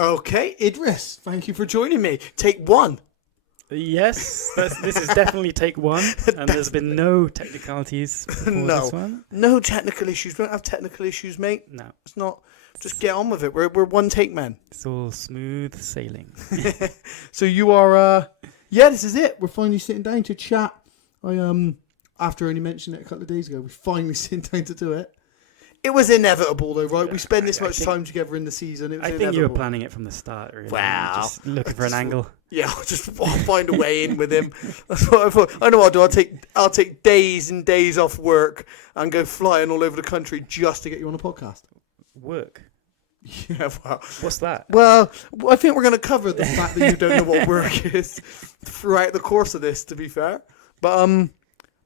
Okay, Idris, thank you for joining me. Take one. Yes, this is definitely take one, and there's been no technicalities for this one. No technical issues. We don't have technical issues, mate. No, It's not. Just get on with it. We're one take men. it's all smooth sailing. So you are. Yeah, this is it. We're finally sitting down to chat. After only mentioning it a couple of days ago, we finally sitting down to do it. It was inevitable, though, right? Yeah, we spend this I much think- time together in the season. It was I inevitable. think you were planning it from the start, really. Wow. Just looking for an angle. Yeah, I'll find a way in with him. That's what I thought. I know what I'll do. I'll take days and days off work and go flying all over the country just to get you on a podcast. Work. Yeah, well. What's that? Well, I think we're going to cover the fact that you don't know what work is throughout the course of this, to be fair. But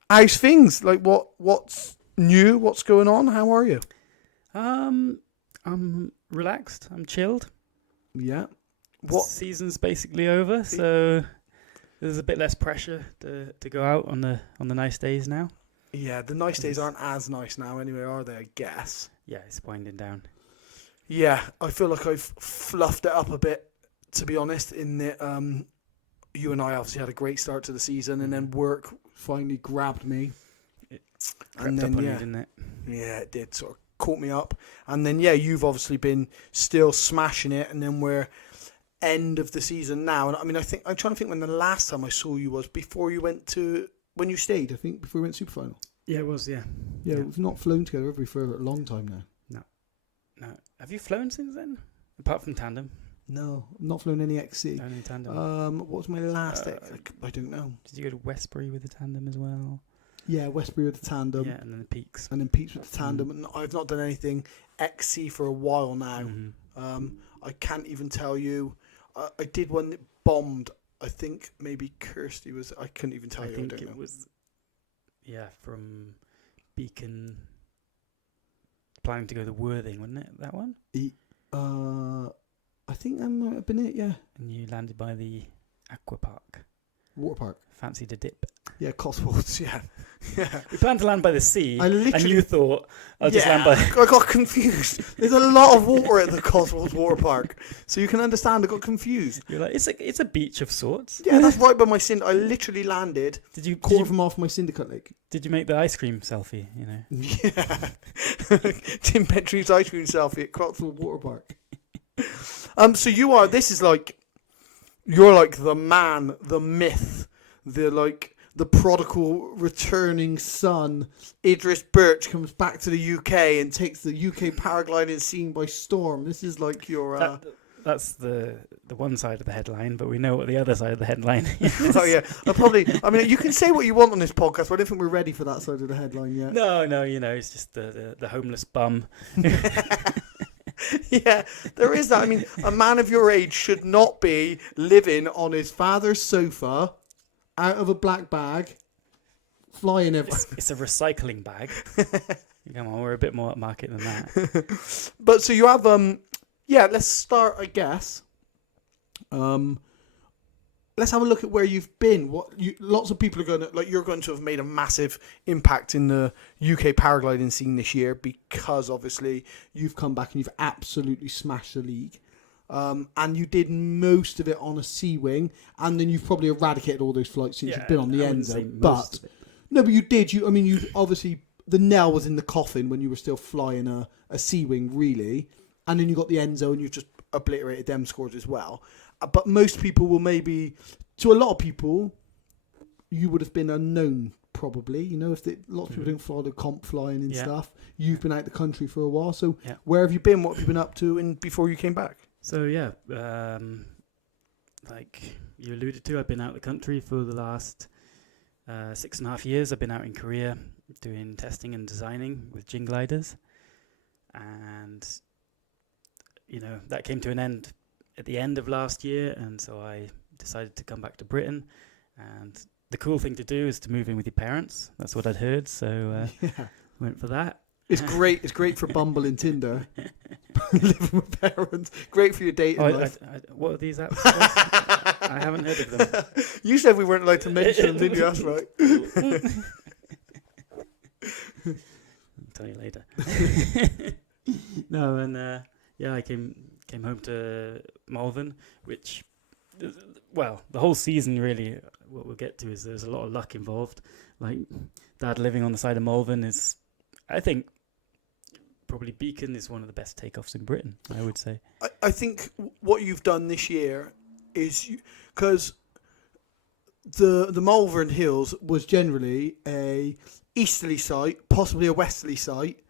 how's things? Like, what's new? What's going on? How are you? I'm relaxed. I'm chilled. Yeah. What? Season's basically over, so there's a bit less pressure to go out on the nice days now. Yeah, the nice days aren't as nice now anyway, are they? I guess. Yeah, it's winding down. Yeah, I feel like I've fluffed it up a bit, to be honest, in that you and I obviously had a great start to the season, and then work finally grabbed me. Crept up on you, didn't it? Yeah, it did, sort of caught me up. And then, yeah, you've obviously been still smashing it, and then we're end of the season now. And I mean, I'm trying to think when the last time I saw you was before you went to, when you stayed, I think, before we went Super Final. Yeah, it was, yeah. Yeah, we've not flown together, have we, for a long time now? No. Have you flown since then? Apart from tandem? No, not flown any XC. Only tandem. What was my last? I don't know. Did you go to Westbury with the tandem as well? Yeah, Westbury with the tandem. Yeah, and then the Peaks. And then Pete's with the tandem. And I've not done anything XC for a while now. Mm-hmm. I can't even tell you. I did one that bombed. I think maybe Kirsty was. I couldn't even tell you. I think don't it know. was. Yeah, from Beacon. Planning to go to Worthing, wasn't it? That one. I think that might have been it. Yeah. And you landed by the aqua park. Water park. Fancied a dip. Yeah, Cotswolds. Yeah. Yeah. We planned to land by the sea, I literally- and you thought, I'll just land by... I got confused. There's a lot of water at the Cotswolds Water Park, so you can understand. I got confused. You're like, it's a beach of sorts. Yeah, that's right by my syndicate. I literally landed quarter of a mile from my syndicate lake. Did you make the ice cream selfie, you know? Yeah. Tim Petrie's ice cream selfie at Cotswold Water Park. So you're like the man, the myth, the prodigal returning son. Idris Birch comes back to the UK and takes the UK paragliding scene by storm. This is like your... That's the one side of the headline, but we know what the other side of the headline is. Oh, yeah. I mean, you can say what you want on this podcast, but I don't think we're ready for that side of the headline yet. No, it's just the homeless bum. Yeah, there is that. I mean, a man of your age should not be living on his father's sofa, out of a black bag, flying everywhere. It's a recycling bag. Come on, we're a bit more upmarket than that. But so you have let's start, I guess. Let's have a look at where you've been. Lots of people are you're going to have made a massive impact in the UK paragliding scene this year, because obviously you've come back and you've absolutely smashed the league. And you did most of it on a C wing, and then you've probably eradicated all those flights since you've been on the Enzo. But you did. You obviously, the nail was in the coffin when you were still flying a C wing, really, and then you got the Enzo, and you've just obliterated them scores as well. But most people will maybe, to a lot of people, you would have been unknown probably. You know, lots of people don't follow the comp flying and stuff. You've been out the country for a while, so where have you been? What have you been up to before you came back? So like you alluded to, I've been out the country for the last 6.5 years. I've been out in Korea doing testing and designing with Jing gliders, and that came to an end at the end of last year, and so I decided to come back to Britain. And the cool thing to do is to move in with your parents. That's what I'd heard, so went for that. It's great. It's great for Bumble and Tinder. Living with parents. Great for your dating life. What are these apps? I haven't heard of them. You said we weren't allowed to mention them, didn't you? That's right. I'll tell you later. No, and I came came home to Malvern, which, well, the whole season really, what we'll get to is there's a lot of luck involved. Like, Dad living on the side of Malvern is, I think, probably Beacon is one of the best takeoffs in Britain, I would say. I think what you've done this year is, because the Malvern Hills was generally a easterly site, possibly a westerly site,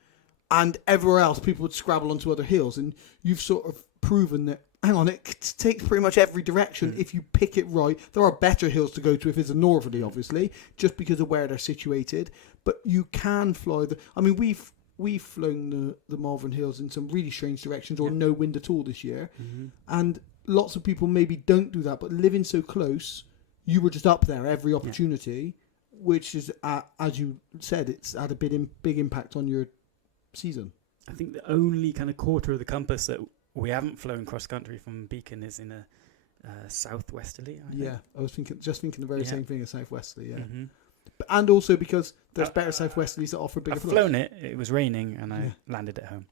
and everywhere else people would scrabble onto other hills, and you've sort of proven that, hang on, it takes pretty much every direction if you pick it right. There are better hills to go to if it's a northerly, obviously, just because of where they're situated, but you can fly we've flown the Malvern Hills in some really strange directions, or no wind at all this year, and lots of people maybe don't do that, but living so close, you were just up there every opportunity, which is, as you said, it's had a big impact on your season. I think the only kind of quarter of the compass that we haven't flown cross country from Beacon is in a southwesterly. I think. I was thinking the very same thing as southwesterly. Yeah, and also because there's better southwesterlies that offer bigger. I've flown it. It was raining, and I landed at home.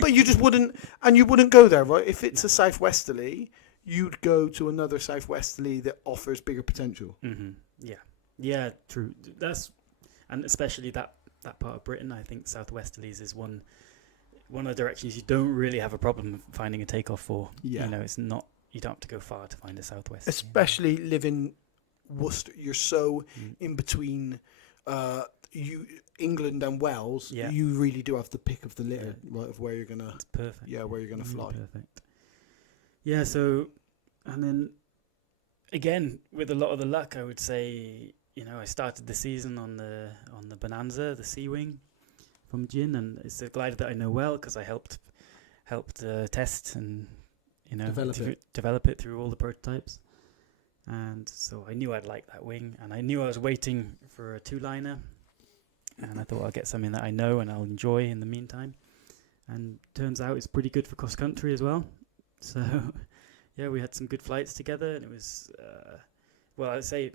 but you just wouldn't, and you wouldn't go there, right? If it's a southwesterly, you'd go to another southwesterly that offers bigger potential. Yeah, true. And especially that part of Britain. I think southwesterlies is one of the directions you don't really have a problem finding a takeoff for. Yeah. It's not, you don't have to go far to find a southwest. Especially living Worcester, you're so in between England and Wales. Yeah. You really do have the pick of the litter, right, of where you're gonna. It's perfect. Yeah, where you're gonna fly. Perfect. Yeah. So, and then again, with a lot of the luck, I would say, I started the season on the Bonanza, the Sea Wing from Gin, and it's a glider that I know well because I helped test and develop it through all the prototypes. And so I knew I'd like that wing, and I knew I was waiting for a two-liner, and I thought I'll get something that I know and I'll enjoy in the meantime. And turns out it's pretty good for cross-country as well. So, yeah, we had some good flights together, and it was, I'd say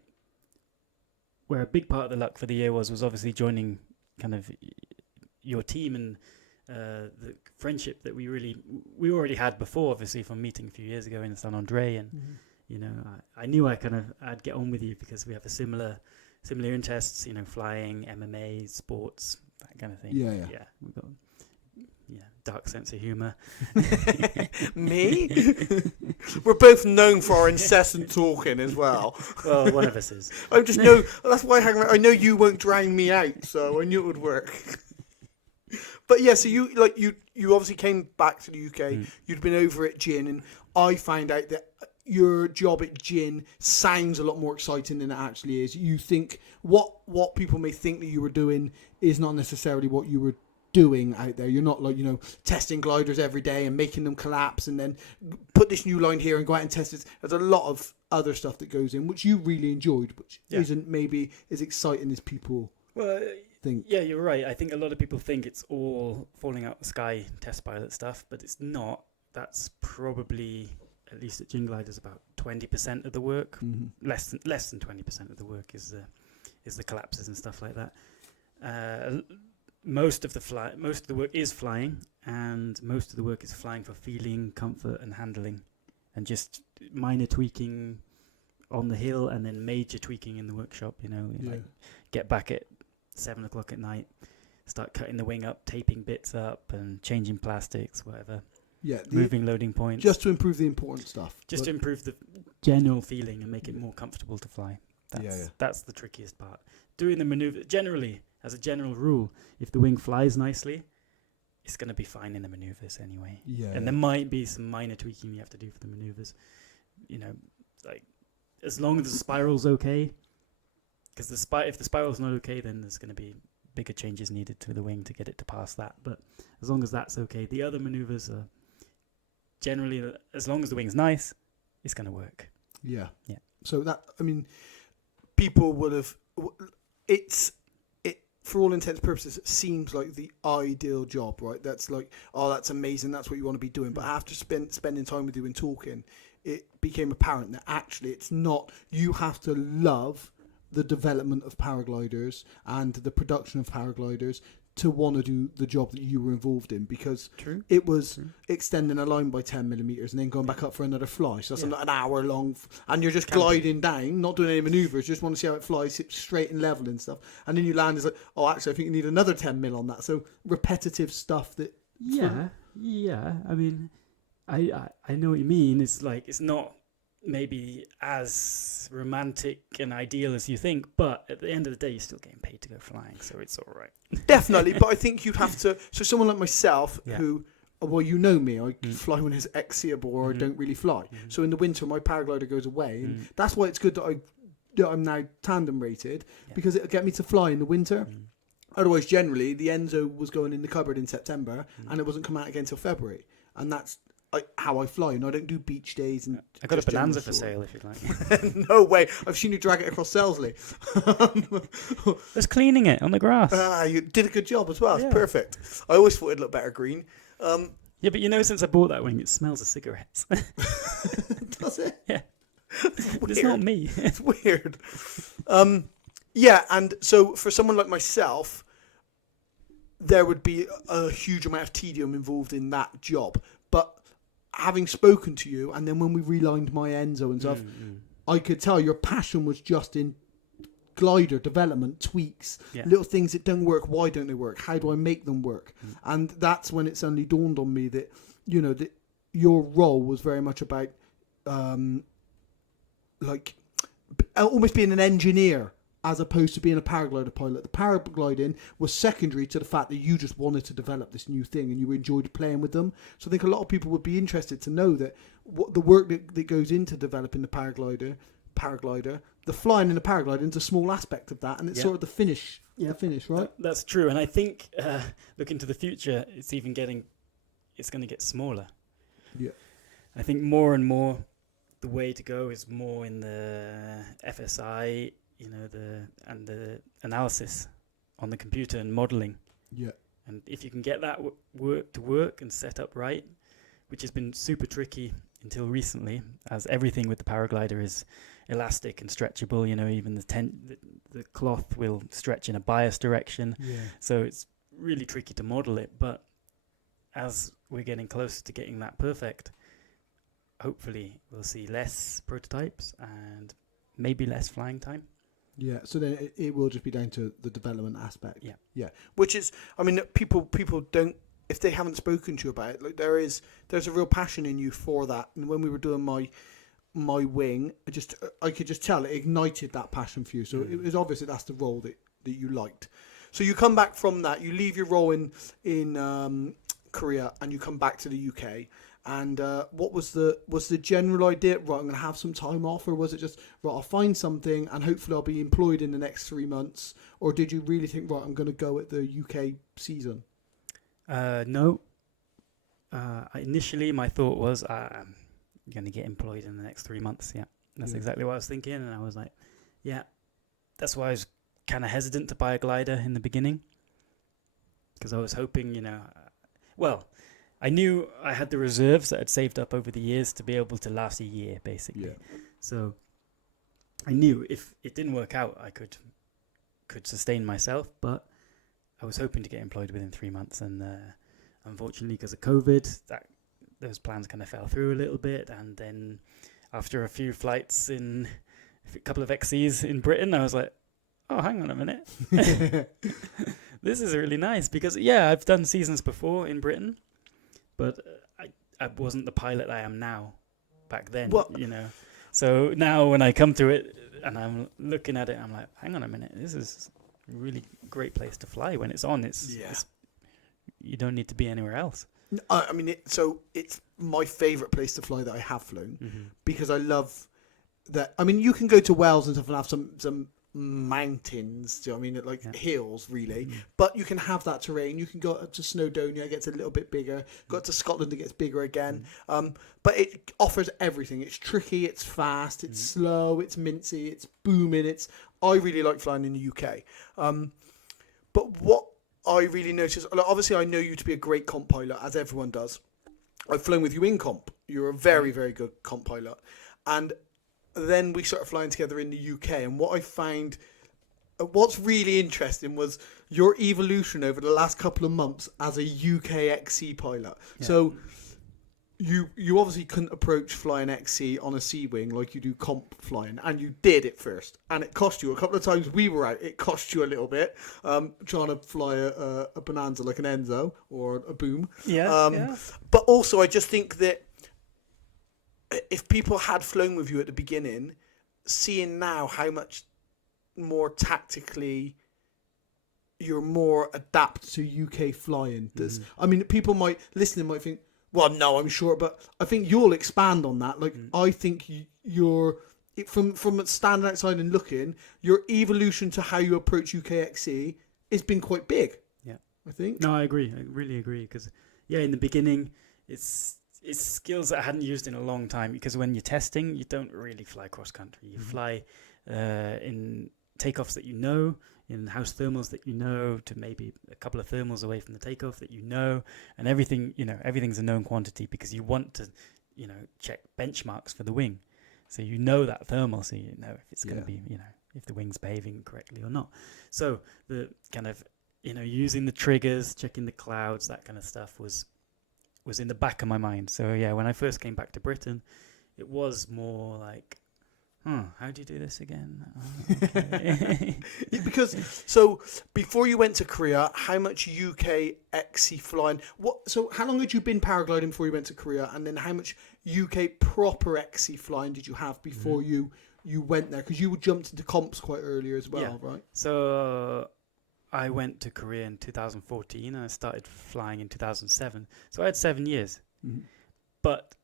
where a big part of the luck for the year was obviously joining kind of your team and the friendship that we already had before, obviously, from meeting a few years ago in San Andre, and I knew I'd get on with you because we have a similar interests, flying, MMA, sports, that kind of thing. Yeah. We've got dark sense of humor. Me? We're both known for our incessant talking as well. Well, one of us is. I just know, that's why I know you won't drown me out, so I knew it would work. But yeah, so you obviously came back to the UK. You'd been over at Gin, and I find out that your job at Gin sounds a lot more exciting than it actually is. You think what people may think that you were doing is not necessarily what you were doing out there. You're not testing gliders every day and making them collapse and then put this new line here and go out and test it. There's a lot of other stuff that goes in, which you really enjoyed, which isn't maybe as exciting as people think. Yeah, you're right. I think a lot of people think it's all falling out the sky test pilot stuff, but it's not. That's probably, at least at Gin Gliders, about 20% of the work. Less than 20% of the work is the collapses and stuff like that. Most of the work is flying, and most of the work is flying for feeling, comfort, and handling, and just minor tweaking on the hill, and then major tweaking in the workshop. Like get back at 7 o'clock at night, start cutting the wing up, taping bits up, and changing plastics, whatever. Yeah, moving loading points, just to improve the important stuff. Just to improve the general feeling and make it more comfortable to fly. That's the trickiest part. Doing the maneuver generally. As a general rule, if the wing flies nicely, it's going to be fine in the maneuvers anyway. There might be some minor tweaking you have to do for the maneuvers. Like as long as the spiral's okay, because if the spiral's not okay, then there's going to be bigger changes needed to the wing to get it to pass that. But as long as that's okay, the other maneuvers are generally, as long as the wing's nice, it's going to work. Yeah. So people would have. For all intents and purposes, it seems like the ideal job, right? That's like, that's amazing. That's what you want to be doing. But after spending time with you and talking, it became apparent that actually it's not. You have to love the development of paragliders and the production of paragliders to want to do the job that you were involved in, because True. it was extending a line by 10 millimeters and then going back up for another fly. So that's an hour long, and you're just gliding down, not doing any maneuvers, just want to see how it flies, it's straight and level and stuff. And then you land, it's like, oh, actually, I think you need another 10 mil on that. So repetitive stuff that. Yeah. I mean, I know what you mean. It's like, it's not maybe as romantic and ideal as you think, but at the end of the day, you're still getting paid to go flying, so it's all right. Definitely, but I think you'd have to. So someone like myself, Yeah. who, well, you know me, I fly when it's ex-seeable or I don't really fly. So in the winter, my paraglider goes away, and that's why it's good that I'm now tandem rated, because it'll get me to fly in the winter. Otherwise, generally, the Enzo was going in the cupboard in September, and it wasn't coming out again until February, and that's how I fly. And I don't do beach days. And I got a just general Bonanza for sort. sale if you'd like. No way! I've seen you drag it across Selsley. Just cleaning it on the grass. You did a good job as well. It's Yeah. perfect. I always thought it'd look better green. Yeah, but you know, since I bought that wing, it smells of cigarettes. Does it? Yeah. It's But it's not weird. me. It's weird. Yeah, and so for someone like myself, there would be a huge amount of tedium involved in that job. But having spoken to you, and then when we relined my Enzo and stuff, I could tell your passion was just in glider development, tweaks, little things that don't work. Why don't they work? How do I make them work? And that's when it suddenly dawned on me that, you know, that your role was very much about like almost being an engineer as opposed to being a paraglider pilot. The paragliding was secondary to the fact that you just wanted to develop this new thing and you enjoyed playing with them. So I think a lot of people would be interested to know that what the work that goes into developing the paraglider, the flying in the paragliding is a small aspect of that, and it's sort of the finish. Yeah, the finish, right? That's true, and I think looking to the future, it's going to get smaller. Yeah. I think more and more, the way to go is more in the FSI, you know, the analysis on the computer and modeling. Yeah. And if you can get that work and set up right, which has been super tricky until recently, as everything with the paraglider is elastic and stretchable. You know, even the cloth will stretch in a bias direction. Yeah. So it's really tricky to model it. But as we're getting closer to getting that perfect, hopefully we'll see less prototypes and maybe less flying time. Yeah, so then it will just be down to the development aspect. Yeah. Yeah. Which is, I mean, people don't, if they haven't spoken to you about it, like there's a real passion in you for that. And when we were doing my wing, I could just tell it ignited that passion for you. So it was obvious that that's the role that you liked. So you come back from that, you leave your role in Korea and you come back to the UK. And what was the general idea? Right, I'm going to have some time off, or was it just right? I'll find something, and hopefully I'll be employed in the next 3 months. Or did you really think, right, I'm going to go at the UK season? No. Initially, my thought was I'm going to get employed in the next 3 months. Yeah, that's exactly what I was thinking, and I was like, yeah, that's why I was kind of hesitant to buy a glider in the beginning, because I was hoping, I knew I had the reserves that I'd saved up over the years to be able to last a year, basically. Yeah. So I knew if it didn't work out, I could sustain myself, but I was hoping to get employed within 3 months. And unfortunately, because of COVID, those plans kind of fell through a little bit. And then after a few flights in a couple of XCs in Britain, I was like, oh, hang on a minute. This is really nice because, I've done seasons before in Britain. But I wasn't the pilot I am now back then, So now when I come to it and I'm looking at it, I'm like, hang on a minute, this is a really great place to fly when it's on. It's you don't need to be anywhere else. I mean, it's my favourite place to fly that I have flown because I love that. I mean, you can go to Wales and stuff and have some mountains, do you know what I mean? Like hills, really. But you can have that terrain. You can go up to Snowdonia, it gets a little bit bigger. Go up to Scotland, it gets bigger again. But it offers everything. It's tricky, it's fast, it's slow, it's mincy, it's booming. I really like flying in the UK. But what I really noticed, obviously I know you to be a great comp pilot, as everyone does. I've flown with you in comp. You're a very, very good comp pilot. And then we started flying together in the UK, and what I found, what's really interesting was your evolution over the last couple of months as a UK XC pilot. Yeah. So you obviously couldn't approach flying XC on a C-wing like you do comp flying, and you did it first, and it cost you a couple of times. We were out, it cost you a little bit trying to fly a Bonanza like an Enzo or a Boom. Yeah. But also, I just think that if people had flown with you at the beginning, seeing now how much more tactically you're more adapt to UK flying does. I mean, people might think, well, no, I'm sure, but I think you'll expand on that. Like, I think you're from standing outside and looking, your evolution to how you approach UKXC has been quite big. Yeah, I think. No, I agree. I really agree, because in the beginning, it's skills that I hadn't used in a long time. Because when you're testing, you don't really fly cross country. You fly in takeoffs that you know, in house thermals that you know, to maybe a couple of thermals away from the takeoff that you know, and everything's a known quantity, because you want to, check benchmarks for the wing. So you know that thermal, so you know if it's going to be, if the wing's behaving correctly or not. So the kind of, using the triggers, checking the clouds, that kind of stuff was in the back of my mind. So yeah, when I first came back to Britain, it was more like, how do you do this again? Oh, okay. Because so before you went to Korea, how much UK XC flying? So how long had you been paragliding before you went to Korea, and then how much UK proper XC flying did you have before you went there? Because you jumped into comps quite earlier as well, right? So I went to Korea in 2014, and I started flying in 2007. So I had 7 years, but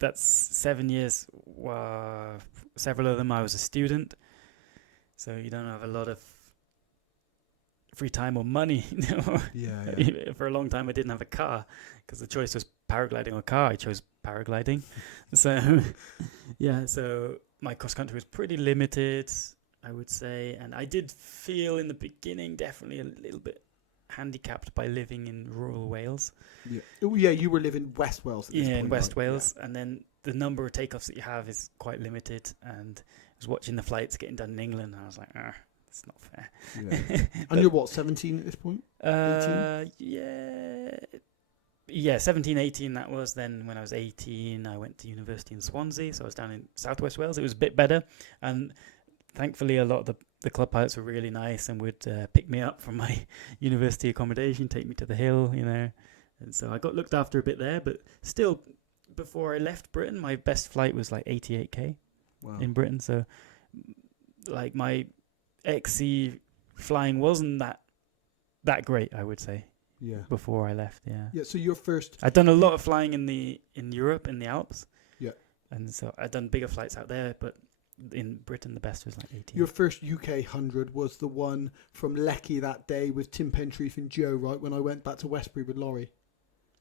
that's 7 years. Several of them I was a student, so you don't have a lot of free time or money. For a long time I didn't have a car, because the choice was paragliding or car. I chose paragliding. So so my cross country was pretty limited, I would say, and I did feel in the beginning definitely a little bit handicapped by living in rural Wales. You were living West Wales at this point, in West Wales, and then the number of takeoffs that you have is quite limited, and I was watching the flights getting done in England, and I was like, it's not fair. And you're what, 17 at this point? 18? Yeah, 17, 18 that was. Then when I was 18, I went to university in Swansea, so I was down in southwest Wales. It was a bit better, and thankfully a lot of the club pilots were really nice and would pick me up from my university accommodation, take me to the hill, and so I got looked after a bit there. But still, before I left Britain, my best flight was like 88k in Britain. So like my XC flying wasn't that great, I would say. Yeah. Before I left, So your first, I'd done a lot of flying in Europe, in the Alps. Yeah. And so I'd done bigger flights out there, but in Britain the best was like 18. Your first UK 100 was the one from Lecky that day with Tim Pentreath and Joe, right? When I went back to Westbury with Laurie.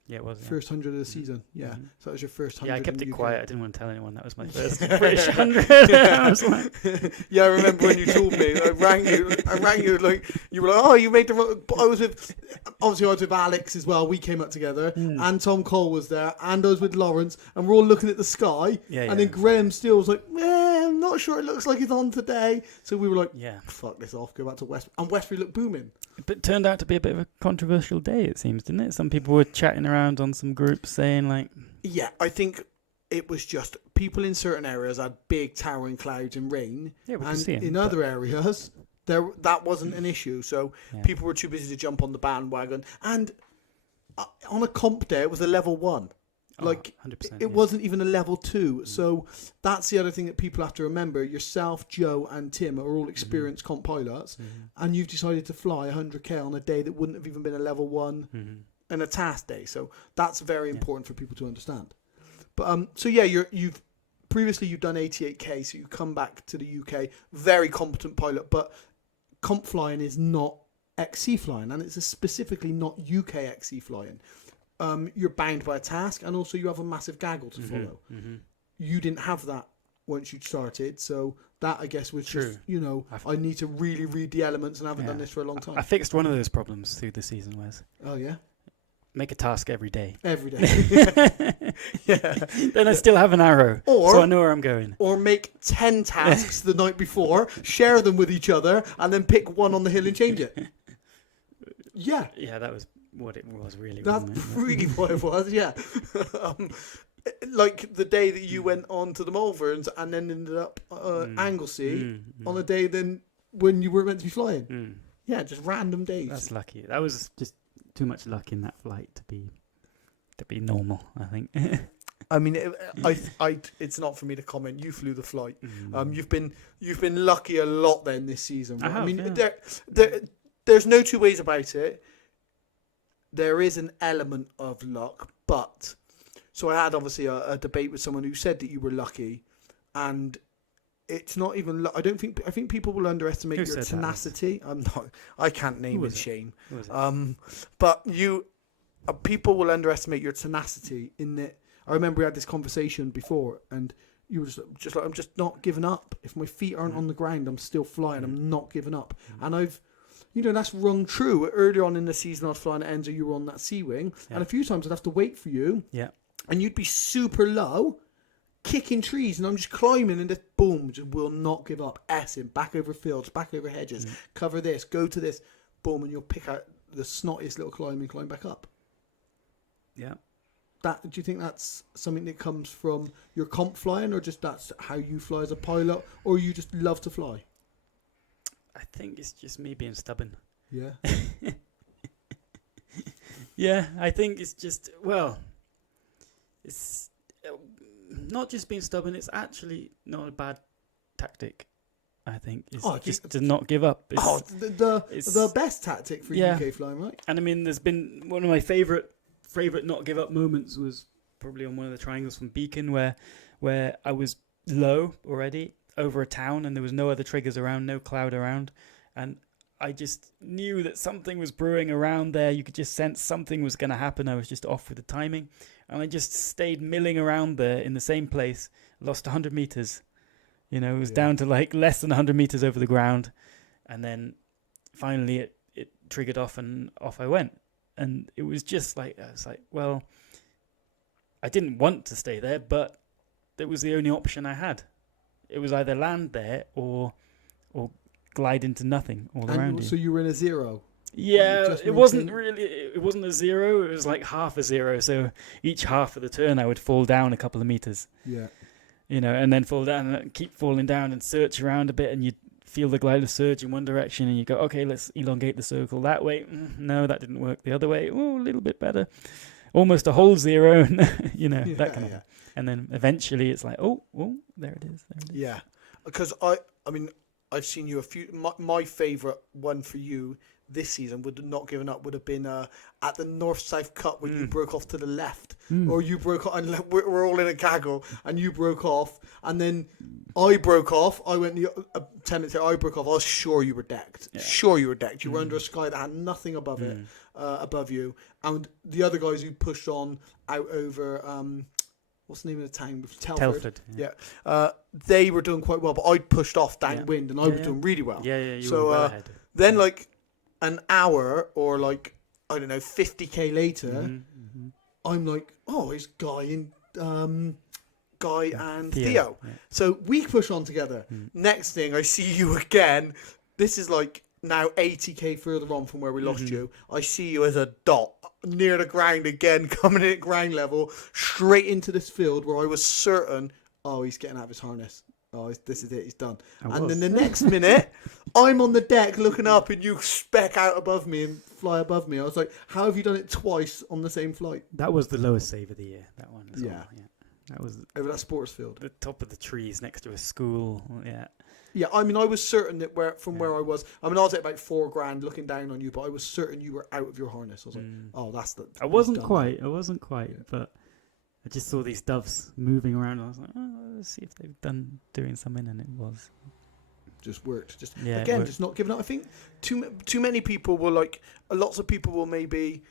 Yeah, it was. First 100 of the season. Yeah. Mm-hmm. So that was your first 100. Yeah, I kept it UK. quiet. I didn't want to tell anyone that was my first British 100. I was like, I remember when you told me. I rang you like you were like, oh, you made the. I was with Alex as well. We came up together, and Tom Cole was there, and I was with Lawrence, and we're all looking at the sky. And then Graham Steele was like, I'm not sure it looks like it's on today. So we were like, fuck this off, go back to West. And Westbury looked booming. But it turned out to be a bit of a controversial day, it seems, didn't it? Some people were chatting around on some groups saying like... Yeah, I think it was just people in certain areas had big towering clouds and rain. Yeah, we can see them, in other areas, that wasn't an issue. So people were too busy to jump on the bandwagon. And on a comp day, it was a level 1. Like, 100%, it wasn't even a level 2. So that's the other thing that people have to remember. Yourself, Joe, and Tim are all experienced comp pilots, and you've decided to fly 100k on a day that wouldn't have even been a level 1 and a task day. So that's very important for people to understand. But you've previously done 88k, so you come back to the UK, very competent pilot, but comp flying is not XC flying, and it's specifically not UK XC flying. You're bound by a task, and also you have a massive gaggle to follow. You didn't have that once you started, so that, I guess, was just, I need to really read the elements, and I haven't done this for a long time. I fixed one of those problems through the season, Wes. Oh, yeah? Make a task every day. Every day. Then I still have an arrow, so I know where I'm going. Or make 10 tasks the night before, share them with each other, and then pick one on the hill and change it. Yeah, Yeah, that was what it was really. that's wasn't it? really what it was. Yeah, um, like the day that you went on to the Malverns and then ended up Anglesey on a day then when you weren't meant to be flying. Yeah, just random days. That's lucky. That was just too much luck in that flight to be normal, I think. I mean, it's not for me to comment. You flew the flight. You've been lucky a lot then this season. Right? I mean, there's no two ways about it. There is an element of luck, but so I had obviously a debate with someone who said that you were lucky, and it's not even. I think people will underestimate your tenacity. I can't name it. Shame. But people will underestimate your tenacity in that. I remember we had this conversation before, and you were just like, I'm just not giving up. If my feet aren't on the ground, I'm still flying. I'm not giving up. And that's rung true. Earlier on in the season, I was flying at Enzo, you were on that C-wing. Yeah. And a few times I'd have to wait for you. Yeah. And you'd be super low, kicking trees, and I'm just climbing, and just boom, just will not give up. S-ing, back over fields, back over hedges, cover this, go to this, boom, and you'll pick out the snottiest little climb and climb back up. Yeah. Do you think that's something that comes from your comp flying, or just that's how you fly as a pilot, or you just love to fly? I think it's just me being stubborn. Yeah. Yeah, I think it's just, it's not just being stubborn, it's actually not a bad tactic, I think. It's just to not give up. The best tactic for UK flying, right? And I mean, there's been one of my favourite not give up moments was probably on one of the triangles from Beacon where I was low already over a town and there was no other triggers around, no cloud around, and I just knew that something was brewing around there. You could just sense something was going to happen. I was just off with the timing, and I just stayed milling around there in the same place. Lost 100 meters. It was down to like less than 100 meters over the ground, and then finally it triggered off and off I went. And it was just like, I was like, well, I didn't want to stay there, but it was the only option I had. It was either land there or glide into nothing all around you. So you were in a zero? Yeah, it wasn't a zero. It was like half a zero. So each half of the turn, I would fall down a couple of meters. Yeah. And then fall down and keep falling down and search around a bit, and you'd feel the glider surge in one direction, and you go, okay, let's elongate the circle that way. No, that didn't work. The other way, a little bit better. Almost a whole zero, that kind of. And then eventually, it's like, oh, there it is. Yeah, because I mean, I've seen you a few. My favourite one for you this season would not given up would have been at the North-South Cup when you broke off to the left, or you broke off, and we're all in a gaggle, and you broke off, and then I broke off. I went 10 minutes later, I broke off. I was sure you were decked. Yeah. Sure you were decked. You were under a sky that had nothing above it, above you, and the other guys who pushed on out over what's the name of the town? Telford. Yeah. They were doing quite well, but I pushed off downwind, and I was doing really well. Yeah, you were well ahead. Then like an hour or like, I don't know, 50k later, I'm like, oh, it's Guy and Theo. Yeah. So we push on together. Next thing, I see you again. This is like now 80k further on from where we lost you. I see you as a dot near the ground again, coming in at ground level, straight into this field where I was certain, oh, he's getting out of his harness. Oh, this is it. He's done. And then the next minute, I'm on the deck looking up, and you speck out above me and fly above me. I was like, how have you done it twice on the same flight? That was the lowest save of the year, that one as well. Yeah. That was over that sports field. The top of the trees next to a school. Yeah. Yeah, I mean, I was certain that where I was, I mean, I was at about $4,000 looking down on you, but I was certain you were out of your harness. I was like, oh, that's the... I wasn't quite, but I just saw these doves moving around, and I was like, oh, let's see if they've doing something, and it was. Just worked. Just not giving up. I think too many people will, like, lots of people will maybe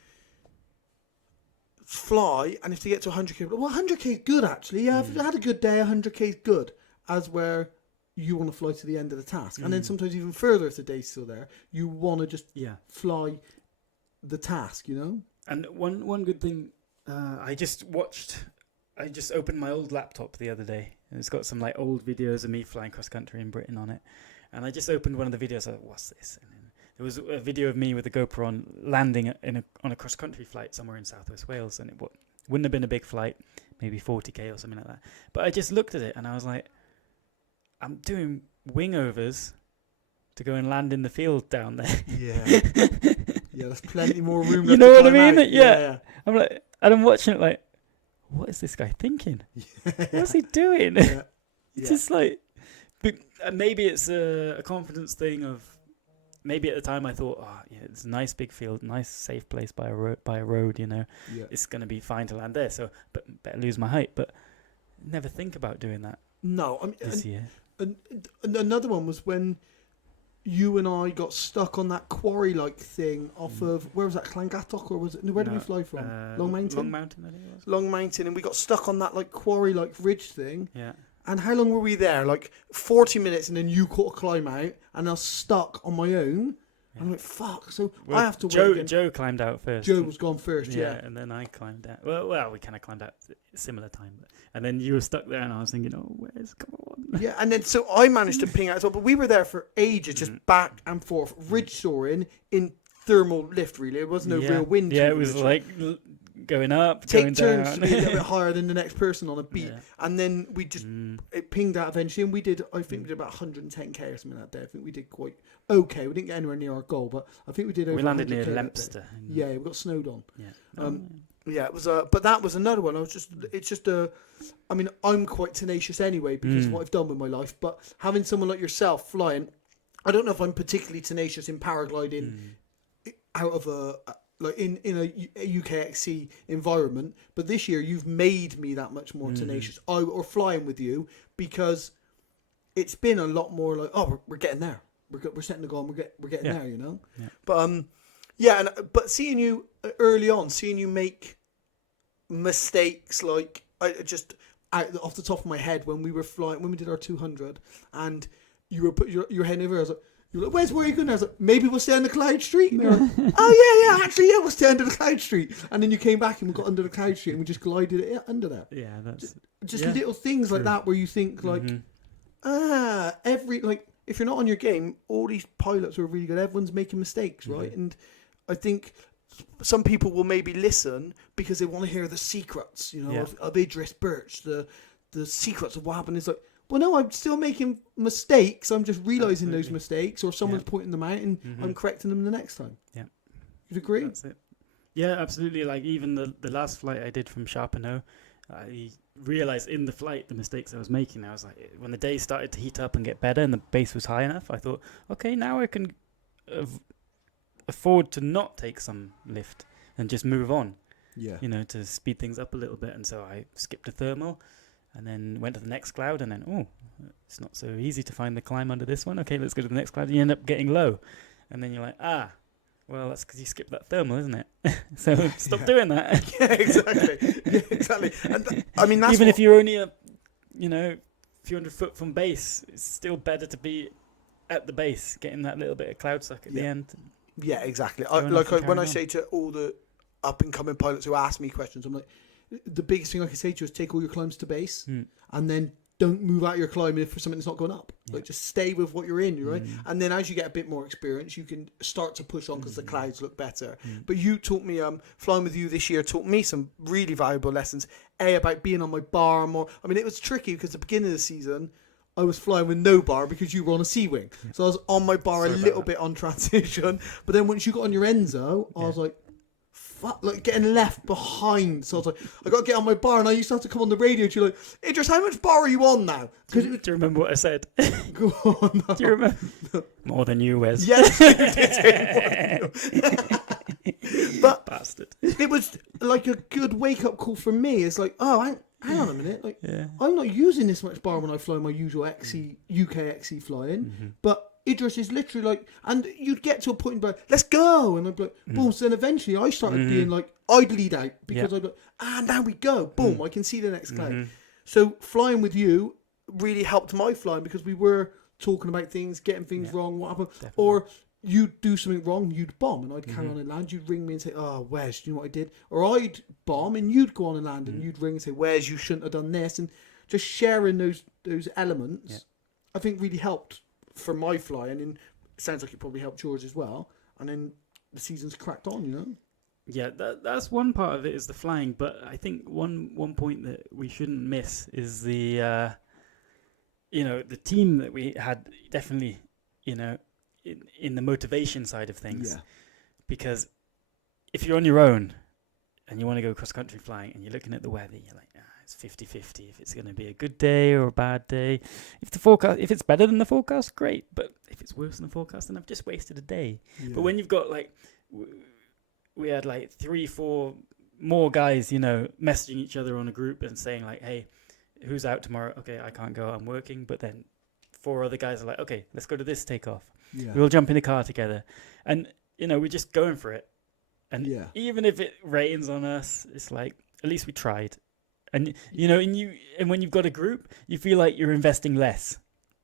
fly, and if they get to 100k, well, 100k is good, actually. Yeah, if you had a good day, 100k is good, as where you want to fly to the end of the task. And then sometimes even further if the day's still there, you want to just fly the task, And one good thing, I just opened my old laptop the other day, and it's got some like old videos of me flying cross country in Britain on it. And I just opened one of the videos. I was like, what's this? And then It was a video of me with a GoPro on landing on a cross-country flight somewhere in Southwest Wales, and it wouldn't have been a big flight, maybe 40k or something like that. But I just looked at it and I was like, I'm doing wingovers to go and land in the field down there. Yeah. Yeah, there's plenty more room. You know what I climb mean? out. Yeah. I'm like, and I'm watching it like, what is this guy thinking? Yeah. What's he doing? Yeah. It's Yeah. just like, maybe it's a confidence thing of, maybe at the time I thought, oh yeah, it's a nice big field, nice safe place by a road, you know, Yeah. it's gonna be fine to land there. So, but better lose my height. But never think about doing that No, I mean, this year. and another one was when you and I got stuck on that quarry-like thing off of, where was that, Llangattock, or was it, where did we fly from? Long Mountain? Long Mountain, I think it was. Long Mountain, and we got stuck on that like quarry-like ridge thing. Yeah. And how long were we there? Like 40 minutes, and then you caught a climb out, and I was stuck on my own. Yeah. I'm like, fuck. So Well, I have to wait again. Joe climbed out first. Joe was gone first, yeah, yeah. and then I climbed out. Well, we kind of climbed out at a similar time. And then you were stuck there, and I was thinking, oh, come on. Yeah, and then so I managed to ping out as well, but we were there for ages, just back and forth, ridge soaring in thermal lift. Really, there was no real wind. Yeah, to it was literally. like going up, Take going turns down. to be a little bit higher than the next person on a beat, Yeah. and then we just it pinged out eventually, and we did. I think we did about 110k or something that day. I think we did quite okay. We didn't get anywhere near our goal, but I think we did. Over We landed near 100K that day. Leinster. Yeah, we got snowed on. Yeah. Yeah, it was. But that was another one. It's just a. I mean, I'm quite tenacious anyway because of what I've done with my life. But having someone like yourself flying, I don't know if I'm particularly tenacious in paragliding out of a like in a UKXC environment. But this year, you've made me that much more tenacious. Or flying with you because it's been a lot more like, oh, we're getting there. We're setting the goal. And we're getting there. You know. Yeah. But yeah, but seeing you early on, seeing you make mistakes, like I just out off the top of my head when we were flying, when we did our 200, and you were put your head over, I was like, you were like, where are you going? I was like, maybe we'll stay on the Cloud Street. And they were like, oh yeah, actually, yeah, we'll stay under the Cloud Street. And then you came back and we got under the Cloud Street and we just glided it under there. Yeah, that's Just little things like that where you think like, if you're not on your game, all these pilots are really good. Everyone's making mistakes, right? And I think some people will maybe listen because they want to hear the secrets, you know, of Idris Birch, the secrets of what happened. It's like, well, no, I'm still making mistakes. I'm just realising those mistakes, or someone's pointing them out, and I'm correcting them the next time. Yeah. You'd agree? That's it. Yeah, absolutely. Like even the last flight I did from Charpenau, I realised in the flight the mistakes I was making. I was like, when the day started to heat up and get better and the base was high enough, I thought, okay, now I can afford to not take some lift and just move on. Yeah. You know, to speed things up a little bit. And so I skipped a thermal and then went to the next cloud, and then, it's not so easy to find the climb under this one. Okay, let's go to the next cloud. You end up getting low. And then you're like, well, that's because you skipped that thermal, isn't it? So stop doing that. Yeah, exactly. Yeah, exactly. And I mean, that's even if you're only a few hundred foot from base, it's still better to be at the base, getting that little bit of cloud suck at the end. Yeah, exactly. When I say to all the up and coming pilots who ask me questions, I'm like, the biggest thing I can say to you is take all your climbs to base, and then don't move out your climb if for something that's not going up. Like, just stay with what you're in, right? And then as you get a bit more experience, you can start to push on because the clouds look better. But you taught me, flying with you this year taught me some really valuable lessons. About being on my bar more. I mean, it was tricky because at the beginning of the season, I was flying with no bar because you were on a C-wing. So I was on my bar a little bit on transition. But then once you got on your Enzo, I was like, fuck, like getting left behind. So I was like, I got to get on my bar. And I used to have to come on the radio to you like, Idris, how much bar are you on now? Do you remember what I said? Go on. No. Do you remember? More than you, Wes. Yes, you did. But Bastard. it was like a good wake-up call for me. It's like, oh, hang on a minute. Like, I'm not using this much bar when I fly my usual UK XC flying. But Idris is literally like, and you'd get to a point where, let's go. And I'd be like, boom. So then eventually I started being like, I'd lead out because I'd be like, now we go. Boom, I can see the next cloud. So flying with you really helped my flying because we were talking about things, getting things wrong, what happened. Definitely. Or you'd do something wrong, you'd bomb, and I'd carry on and land. You'd ring me and say, oh, Wes, do you know what I did? Or I'd bomb and you'd go on and land, and you'd ring and say, Wes, you shouldn't have done this. And just sharing those elements, I think really helped for my flying. And sounds like it probably helped yours as well. And then the season's cracked on, you know. Yeah, that's one part of it is the flying, but I think one point that we shouldn't miss is the the team that we had, definitely, in the motivation side of things. Yeah. Because if you're on your own and you want to go cross country flying and you're looking at the weather, you're like, it's 50-50 if it's going to be a good day or a bad day. If it's better than the forecast, great, but if it's worse than the forecast, then I've just wasted a day. Yeah. But when you've got we had 3-4 more guys, messaging each other on a group and saying like, hey, who's out tomorrow? Okay, I can't go, I'm working. But then 4 other guys are like, okay, let's go to this takeoff. Yeah. We'll jump in the car together. And, we're just going for it. And Yeah. even if it rains on us, it's like, at least we tried. And, and when you've got a group, you feel like you're investing less.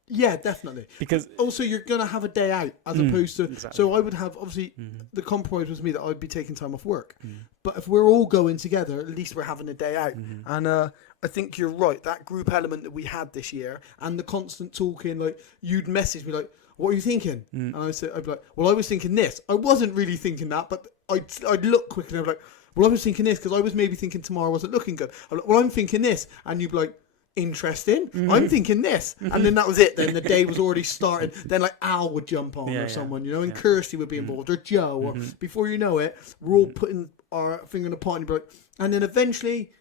Yeah, definitely. Because also you're going to have a day out as opposed to... Exactly. So I would have, obviously, the compromise was me that I'd be taking time off work. But if we're all going together, at least we're having a day out. And I think you're right. That group element that we had this year and the constant talking, like, you'd message me like, what are you thinking? And I'd be like, well, I was thinking this. I wasn't really thinking that, but I'd look quickly and I'd be like, well, I was thinking this because I was maybe thinking tomorrow wasn't looking good. I'm like, well, I'm thinking this. And you'd be like, interesting. I'm thinking this. And then that was it. Then the day was already started. Then like Al would jump on or someone, and Kirsty would be involved or Joe. Or before you know it, we're all putting our finger in the pot and you'd be like, and then eventually,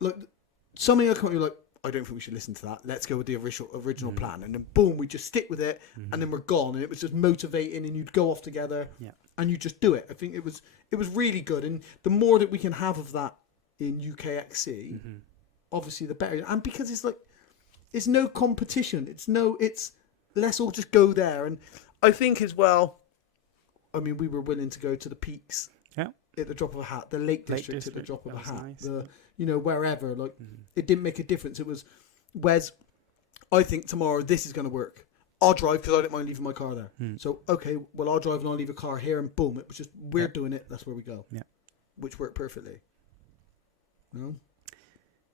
like, something will come up, you're like, I don't think we should listen to that. Let's go with the original plan. And then boom, we just stick with it and then we're gone. And it was just motivating and you'd go off together and you just do it. I think it was really good. And the more that we can have of that in UKXC, obviously the better. And because it's like, it's no competition. It's let's all just go there. And I think as well, I mean, we were willing to go to the peaks at the drop of a hat, the Lake District at the drop of a hat, nice. Wherever, like, it didn't make a difference. It was, Wes, I think tomorrow this is going to work. I'll drive because I don't mind leaving my car there. So, okay, well, I'll drive and I'll leave a car here and boom, it was just, we're doing it, that's where we go. Yeah. Which worked perfectly. No?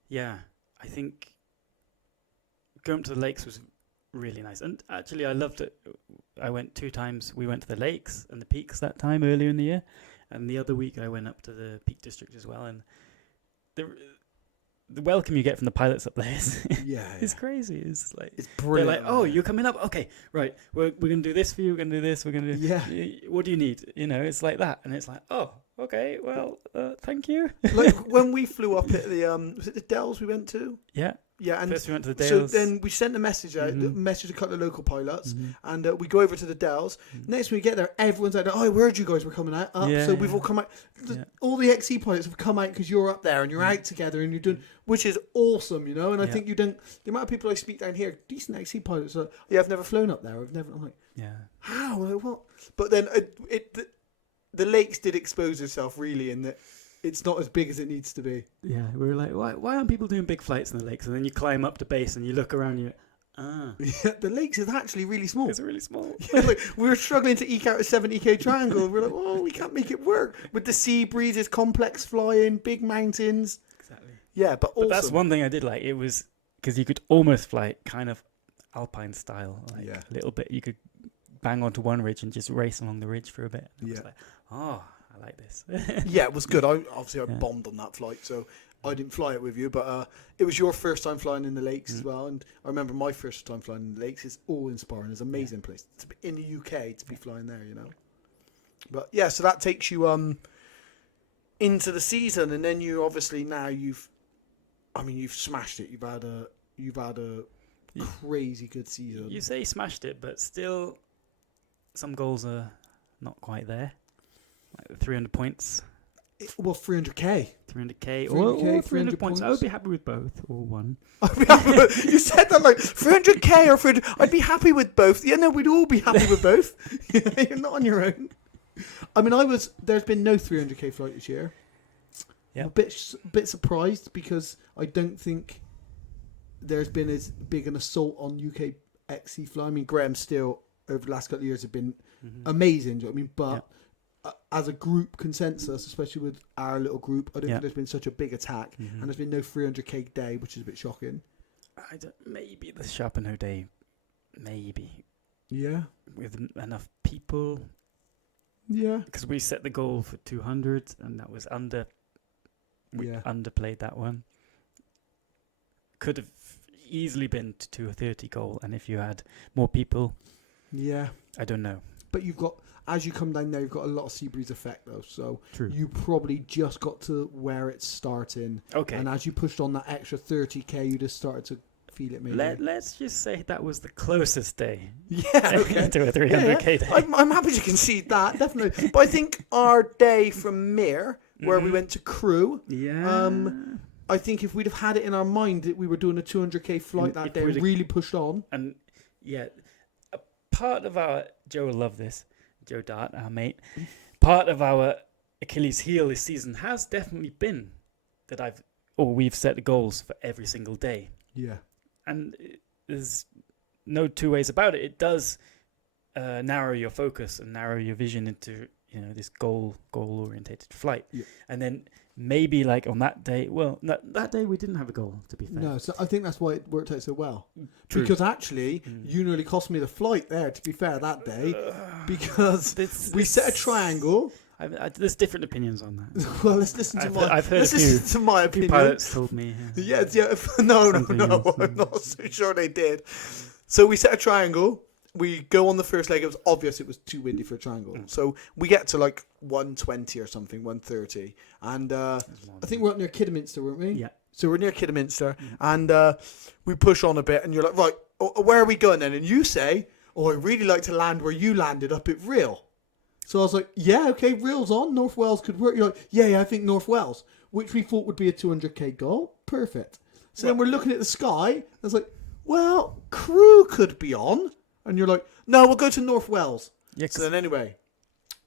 Yeah, I think going to the lakes was really nice. And actually, I loved it. I went 2 times. We went to the lakes and the peaks that time earlier in the year. And the other week, I went up to the Peak District as well. And the welcome you get from the pilots up there is it's crazy. It's like, it's brilliant. They're like, oh, you're coming up? Okay, right. We're going to do this for you. We're going to do this. We're going to do... Yeah. What do you need? It's like that. And it's like, oh, okay, well, thank you. Like when we flew up at the, was it the Dells we went to? Yeah. Yeah, and first we went to the Dales. So then we sent a message out, messaged a couple of local pilots, and we go over to the Dells. Next when we get there, everyone's like, oh, I heard you guys were coming out. So we've all come out. All the XC pilots have come out because you're up there and you're out together and you're doing, which is awesome, And I think you don't, the amount of people I speak down here, decent XC pilots, are, I've never flown up there. I'm like, how? Like, what? But then the lakes did expose itself really in that it's not as big as it needs to be. Yeah, we were like, why aren't people doing big flights in the lakes? And then you climb up to base and you look around and Yeah, the lakes is actually really small. It's really small. Like, we were struggling to eke out a 70k triangle. We're like, oh, we can't make it work. With the sea breezes, complex flying, big mountains. Exactly. Yeah, but awesome. That's one thing I did like. It was, because you could almost fly it kind of alpine style. Like a little bit. You could bang onto one ridge and just race along the ridge for a bit. And I was like, oh, I like this. Yeah, it was good. I bombed on that flight, so I didn't fly it with you, but it was your first time flying in the lakes as well, and I remember my first time flying in the lakes. It's awe-inspiring. It's an amazing place to be in the UK to be flying there, But yeah, so that takes you into the season, and then you obviously now you've smashed it. You've had a crazy good season. You say smashed it, but still some goals are not quite there. Like 300 points. Well, 300k. 300k or 300 points. I would be happy with both or one. You said that like 300k or 300. I'd be happy with both. Yeah, no, we'd all be happy with both. You're not on your own. I mean, there's been no 300k flight this year. Yeah. I'm a bit surprised because I don't think there's been as big an assault on UK XC fly. I mean, Graham Steele over the last couple of years have been amazing. Do you know what I mean? But as a group consensus, especially with our little group, I don't think there's been such a big attack, and there's been no 300k day, which is a bit shocking. Maybe the Sharpenho day, maybe. Yeah. with enough people. Yeah. Because we set the goal for 200, and that was under. We underplayed that one. Could have easily been to 230 goal, and if you had more people, I don't know. But you've got, as you come down there, you've got a lot of sea breeze effect though, so True. you probably just got to where it's starting. Okay. And as you pushed on that extra 30k, you just started to feel it maybe. Let's just say that was the closest day. Yeah, okay. To a 300k day. I'm happy to concede that, definitely. But I think our day from Mir, where we went to Crewe, I think if we'd have had it in our mind that we were doing a 200k flight that day and really pushed on. And a part of our, Joe will love this, Joe Dart, our mate, part of our Achilles heel this season has definitely been that we've set the goals for every single day. Yeah. And there's no two ways about it. It does narrow your focus and narrow your vision into, this goal-orientated flight. Yeah. And then maybe like on that day, that day we didn't have a goal, to be fair. No, so I think that's why it worked out so well. True. Because actually, you nearly cost me the flight there, to be fair, that day. Because we set a triangle. There's different opinions on that. Well, let's listen to listen to my opinion. Pilots told me. No, I'm not so sure they did. So we set a triangle. We go on the first leg. It was obvious it was too windy for a triangle. So we get to like 120 or something, 130. And I think we're up near Kidderminster, weren't we? Yeah. So we're near Kidderminster. And we push on a bit. And you're like, right, where are we going then? And you say, I'd really like to land where you landed up at Rhyl. So I was like, yeah, okay, Ryl's on. North Wales could work. You're like, yeah, I think North Wales, which we thought would be a 200k goal. Perfect. So then we're looking at the sky. I was like, well, Crewe could be on. And you're like, no, we'll go to North Wales. Yeah, so then anyway,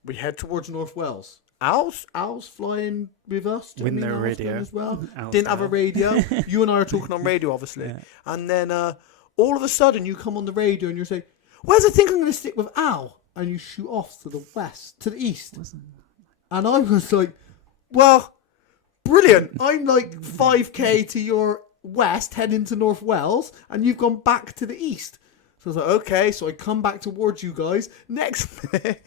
we head towards North Wales. Al's flying with us. With no radio. As well. Didn't have a radio. You and I are talking on radio, obviously. Yeah. And then all of a sudden you come on the radio and you're saying, where's I think I'm going to stick with Al? And you shoot off to the west, to the east. And I was like, well, brilliant. I'm like 5k to your west, heading to North Wales, and you've gone back to the east. So I was like, okay, so I come back towards you guys. Next minute,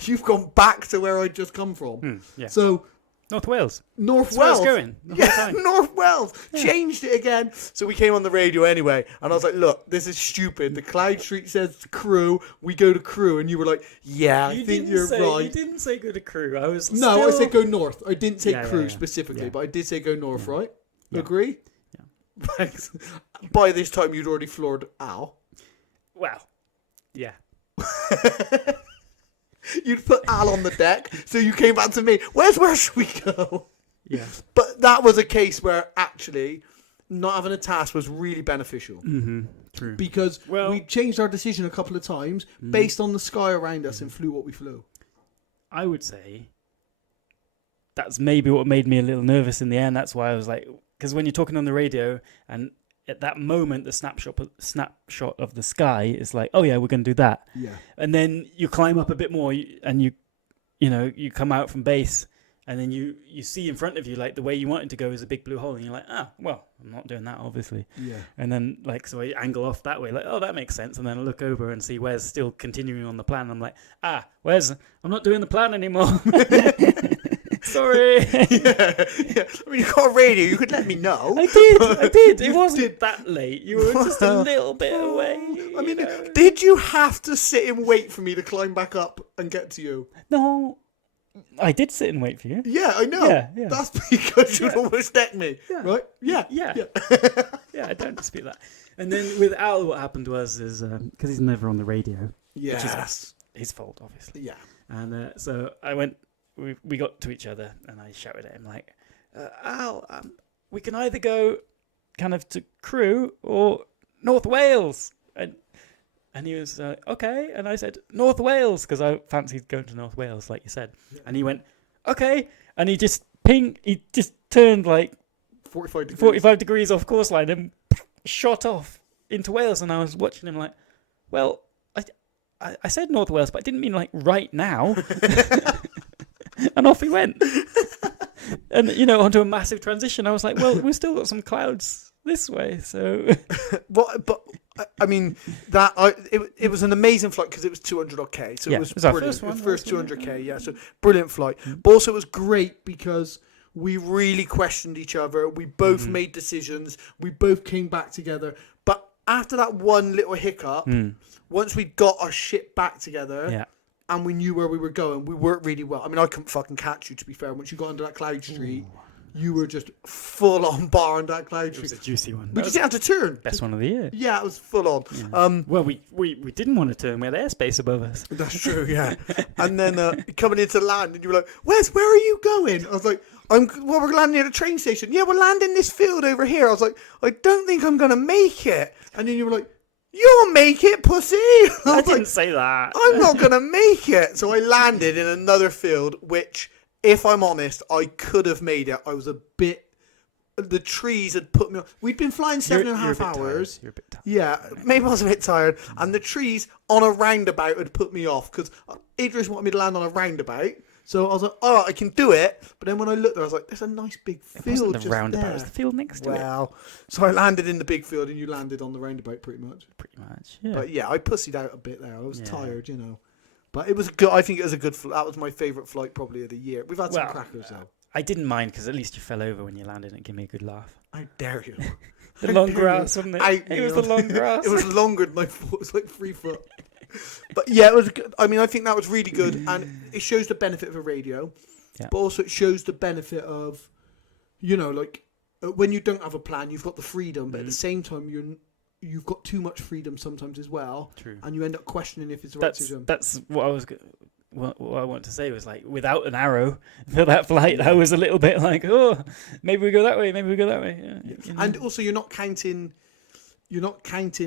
you've gone back to where I'd just come from. So North Wales. North Wales. Where it's going. North Wales. Yeah. Changed it again. So we came on the radio anyway, and I was like, look, this is stupid. The Cloud Street says Crewe. We go to Crewe. And you were like, yeah, I think you're right. You didn't say go to Crewe. I said go north. I didn't say Crewe specifically, but I did say go north, right? Yeah. Agree? Yeah. By this time, you'd already floored Al. Well, yeah. You'd put Al on the deck, so you came back to me. Where should we go? Yeah. But that was a case where actually not having a task was really beneficial. Mm-hmm. True. Because we changed our decision a couple of times based on the sky around us and flew what we flew. I would say that's maybe what made me a little nervous in the end. That's why I was like, because when you're talking on the radio and at that moment, the snapshot of the sky is like, oh yeah, we're going to do that. Yeah. And then you climb up a bit more, and you come out from base, and then you see in front of you like the way you want it to go is a big blue hole, and you're like, well, I'm not doing that, obviously. Yeah. And then so I angle off that way, like, oh, that makes sense. And then I look over and see Wes still continuing on the plan. I'm like, Wes, I'm not doing the plan anymore. Sorry. yeah. I mean, you got a radio. You could let me know. I did. It wasn't that late. You were just a little bit away. I mean, did you have to sit and wait for me to climb back up and get to you? No, I did sit and wait for you. Yeah, I know. Yeah. That's because you'd almost decked me, right? Yeah. Yeah, I don't dispute that. And then with Al, what happened was because he's never on the radio. Yes. Which is his fault, obviously. Yeah. And so I went. We got to each other, and I shouted at him like, Al, we can either go kind of to Crewe or North Wales. And he was, okay. And I said, North Wales, because I fancied going to North Wales, like you said. Yeah. And he went, okay. And he just turned like 45 degrees off course line and shot off into Wales. And I was watching him like, well, I said North Wales, but I didn't mean like right now. And off he went. And, onto a massive transition. I was like, well, we've still got some clouds this way, so... But I mean, it was an amazing flight because it was 200 odd K. So Yeah, it was it was our brilliant. first one, First wasn't it? 200 K, yeah. So brilliant flight. But also it was great because we really questioned each other. We both made decisions. We both came back together. But after that one little hiccup, once we got our shit back together, Yeah. and we knew where we were going, we worked really well. I mean, I couldn't fucking catch you, to be fair. Once you got under that cloud street, you were just full on bar on that cloud It was street. a juicy one. We just didn't have to turn. Best one of the year. Yeah, it was full on. Yeah. Well, we didn't want to turn. We had airspace above us. That's true, yeah. And then coming into land, and you were like, "Wes, where are you going?" I was like, we're landing at a train station. Yeah, we're landing this field over here. I was like, I don't think I'm going to make it. And then you were like, you'll make it, pussy. I was didn't like, say that. I'm not going to make it. So I landed in another field, which, if I'm honest, I could have made it. I was a bit... The trees had put me on. We'd been flying 7.5 hours. You're a bit tired. Yeah, maybe I was a bit tired. And the trees on a roundabout had put me off because Idris wanted me to land on a roundabout. So I was like, all right, I can do it. But then when I looked there, I was like, there's a nice big field. It wasn't just the roundabout. there. It was the field next to it. Well, so I landed in the big field and you landed on the roundabout pretty much. Pretty much. Yeah. But yeah, I pussied out a bit there. I was Yeah. tired, you know. But it was good. I think it was a good flight. That was my favourite flight probably of the year. We've had some crackers though. I didn't mind because at least you fell over when you landed and it gave me a good laugh. How dare you? The long grass, wasn't it? It was the long grass. It was longer than I thought. It was like 3 foot. But yeah, it was good. I mean, I think that was really good. And it shows the benefit of a radio. Yeah. But also it shows the benefit of, you know, like when you don't have a plan, you've got the freedom. But at the same time, you've got too much freedom sometimes as well. True. And you end up questioning if it's the right decision. That's what I was... What I want to say was like, without an arrow for that flight, I was a little bit like, oh, maybe we go that way, maybe we go that way. Yeah. You know? And also, you're not counting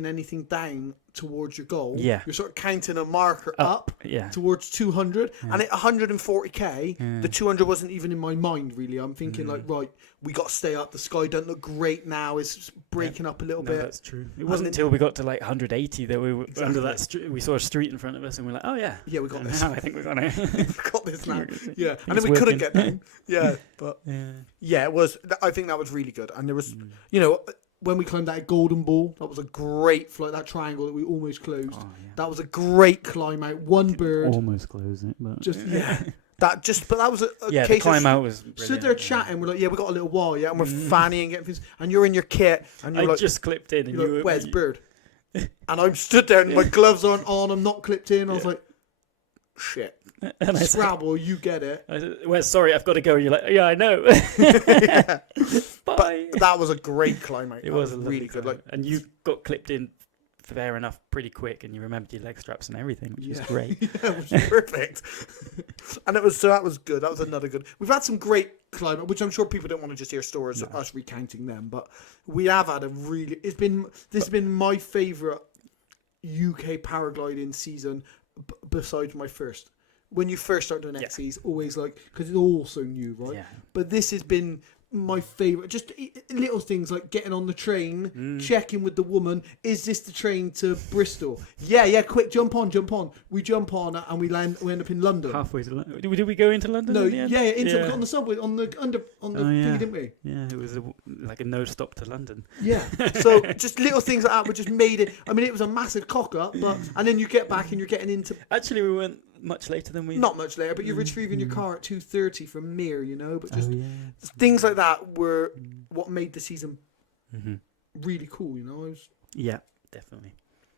anything down towards your goal. Yeah. You're sort of counting a marker up yeah. towards 200. Yeah. And at 140k, the 200 wasn't even in my mind, really. I'm thinking like, right, we got to stay up. The sky don't look great now. It's breaking up a little bit. That's true. It wasn't until we got to like 180 that we were under that street. We saw a street in front of us and we're like, oh yeah. Yeah, we got this. Now I think we're going to. We've got this now. Yeah. And then we couldn't get down. Yeah. But yeah, it was, I think that was really good. And there was, you know, when we climbed that Golden Ball, that was a great flight. That triangle that we almost closed. Oh, yeah. That was a great climb out. One bird. Almost close it, but just but that was a case the climb out was brilliant. Stood there chatting. We're like, yeah, we got a little while, yeah, and we're fanning getting things, and you're in your kit, and you're like, just clipped in, and you're like, where's bird? And I'm stood there, and my gloves aren't on. I'm not clipped in. I was like, shit. And Scrabble, you get it. I said, well, sorry, I've got to go. And you're like, yeah, I know. Yeah. Bye. But that was a great climb out. It was a really good. Like, and you got clipped in fair enough pretty quick, and you remembered your leg straps and everything, which was great. Yeah, it was perfect. And that was good. That was another good. We've had some great climb, which I'm sure people don't want to just hear stories of us recounting them, but we have had a really. This has been my favourite UK paragliding season, besides my first. When you first start doing XCs, always like, because it's all so new, right? Yeah. But this has been my favourite. Just little things like getting on the train, checking with the woman, is this the train to Bristol? Yeah, quick, jump on. We jump on and we end up in London. Halfway to London. Did we go into London? No, in the end? We got on the subway, on the thing, didn't we? Yeah, it was like a no stop to London. Yeah. So just little things like that, we just made it. I mean, it was a massive cock up, but and then you get back and you're getting into. Actually, we weren't much later than we. Not much later, but you're retrieving your car at 2:30 from Mere, you know. But just things like that were what made the season really cool, you know. Yeah, definitely.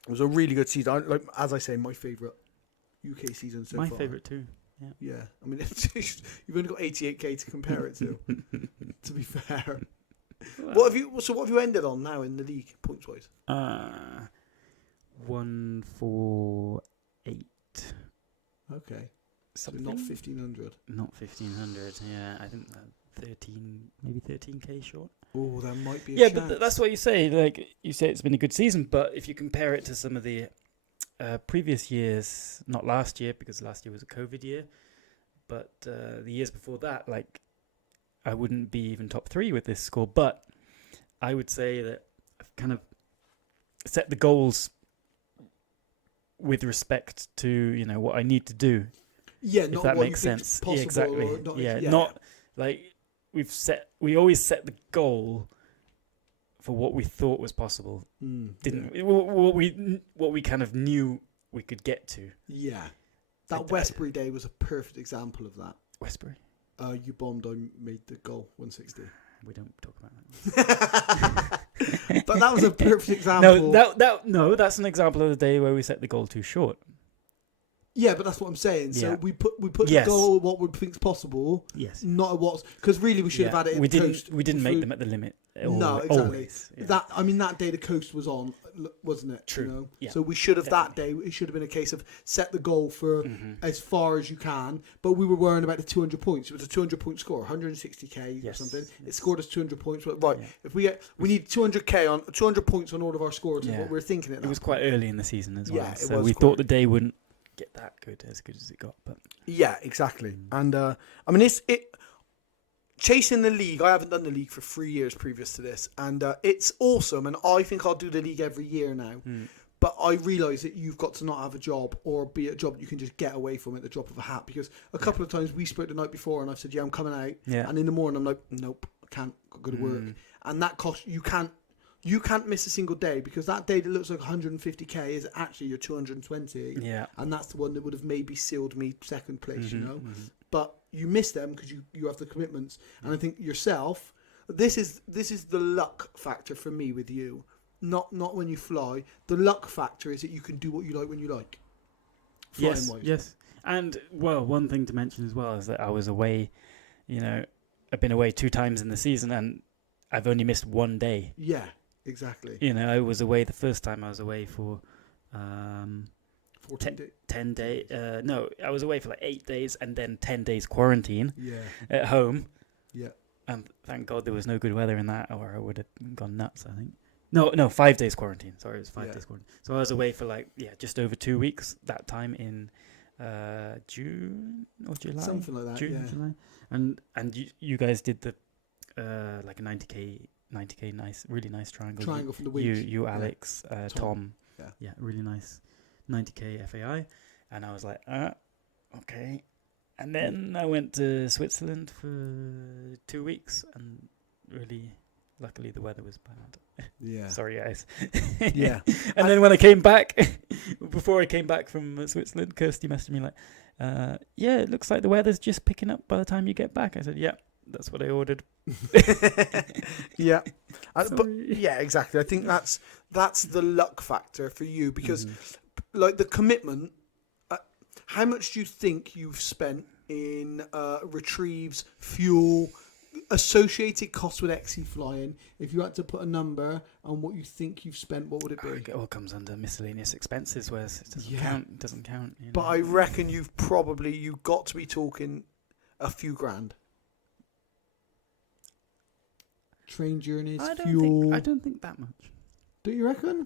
It was a really good season. Like as I say, my favourite UK season so far. My favourite too. Yeah. Yeah. I mean, you've only got 88k to compare it to. To be fair. Well, what have you ended on now in the league points wise? 148. Okay. Something. So not 1500. Not 1500. Yeah, I think 13k short. Oh, that might be. But that's what you say. Like you say, it's been a good season. But if you compare it to some of the previous years, not last year because last year was a COVID year, but the years before that, like I wouldn't be even top 3 with this score. But I would say that I've kind of set the goals with respect to, you know, what I need to do. Yeah, if not that what makes you think sense. is possible. Yeah, exactly. Or not, not like we always set the goal for what we thought was possible. Yeah. What we kind of knew we could get to. Yeah. That Westbury day was a perfect example of that. Westbury. You bombed. I made the goal 160. We don't talk about that. But that was a perfect example. No, that's an example of the day where we set the goal too short. Yeah, but that's what I'm saying. So Yeah. we put the goal at what we think's possible. Yes. Not at what's, because really we should have had it in the coast. We didn't make them at the limit. No, exactly. Always. Yeah. That day the coast was on, wasn't it? True. You know? Yeah, so we should have definitely. that day. It should have been a case of set the goal for as far as you can. But we were worrying about the 200 points. It was a 200-point score, 160k or something. Yes. It scored us 200 points. But right, Yeah. if we need 200 points on all of our scores. Is Yeah. what we were thinking. It was quite early in the season as well. Yeah, it So was we quite thought the day wouldn't get that good as it got. But Yeah, exactly. And I mean, it's chasing the league. I haven't done the league for 3 years previous to this, and it's awesome. And I think I'll do the league every year now. But I realise that you've got to not have a job or be at a job that you can just get away from at the drop of a hat. Because a couple of times we spoke the night before, and I've said, "Yeah, I'm coming out." Yeah. And in the morning, I'm like, "Nope, I can't. I've got to work." And that costs you can't. You can't miss a single day, because that day that looks like 150k is actually your 220. Yeah. And that's the one that would have maybe sealed me second place, you know. But you miss them because you have the commitments. And I think yourself, this is the luck factor for me with you. Not when you fly. The luck factor is that you can do what you like when you like. Flying-wise. Yes. And well, one thing to mention as well is that I was away. You know, I've been away 2 times in the season, and I've only missed 1 day. Yeah. Exactly. You know, I was away the first time. I was away for 14 days. 10 days. No, I was away for like 8 days and then 10 days quarantine Yeah. at home. Yeah. And thank God there was no good weather in that, or I would have gone nuts, I think. No, 5 days quarantine. Sorry, it was 5 days quarantine. So I was away for just over 2 weeks that time in June or July. Something like that. June, July. And you guys did the like a 90k, really nice triangle. Triangle from the week. You, Alex, Tom. Yeah. Really nice 90k FAI. And I was like, okay. And then I went to Switzerland for 2 weeks, and really, luckily the weather was bad. Yeah. Sorry, guys. Yeah. And then when I came back, before I came back from Switzerland, Kirsty messaged me like, yeah, it looks like the weather's just picking up by the time you get back. I said, yeah, that's what I ordered. Yeah. But yeah, exactly. I think that's the luck factor for you, because like the commitment, how much do you think you've spent in retrieves, fuel, associated costs with XC flying? If you had to put a number on what you think you've spent, what would it be? It all comes under miscellaneous expenses, whereas it doesn't count. It doesn't count. You know? But I reckon you've got to be talking a few grand. Train journeys, fuel. I don't think that much. Do you reckon?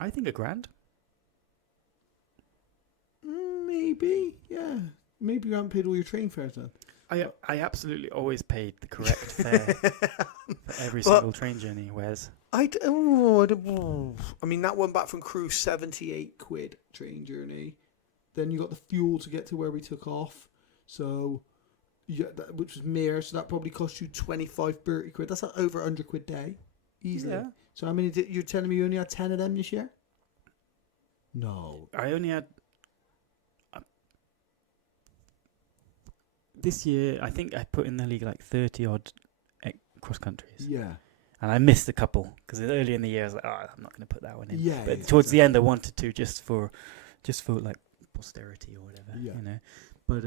I think $1,000. Maybe, yeah. Maybe you haven't paid all your train fares then. I absolutely always paid the correct fare for every single train journey. Whereas I mean, that one back from crew, 78 quid train journey. Then you got the fuel to get to where we took off. So, which was Mir. So that probably cost you 25, 30 quid. That's like over 100 quid day. Easily. Yeah. So how many you're telling me you only had 10 of them this year? No. I only had... this year, I think I put in the league like 30 odd cross countries. Yeah. And I missed a couple because early in the year I was like, I'm not going to put that one in. Yeah. But towards the end, I wanted to just for like posterity or whatever. Yeah. You know. But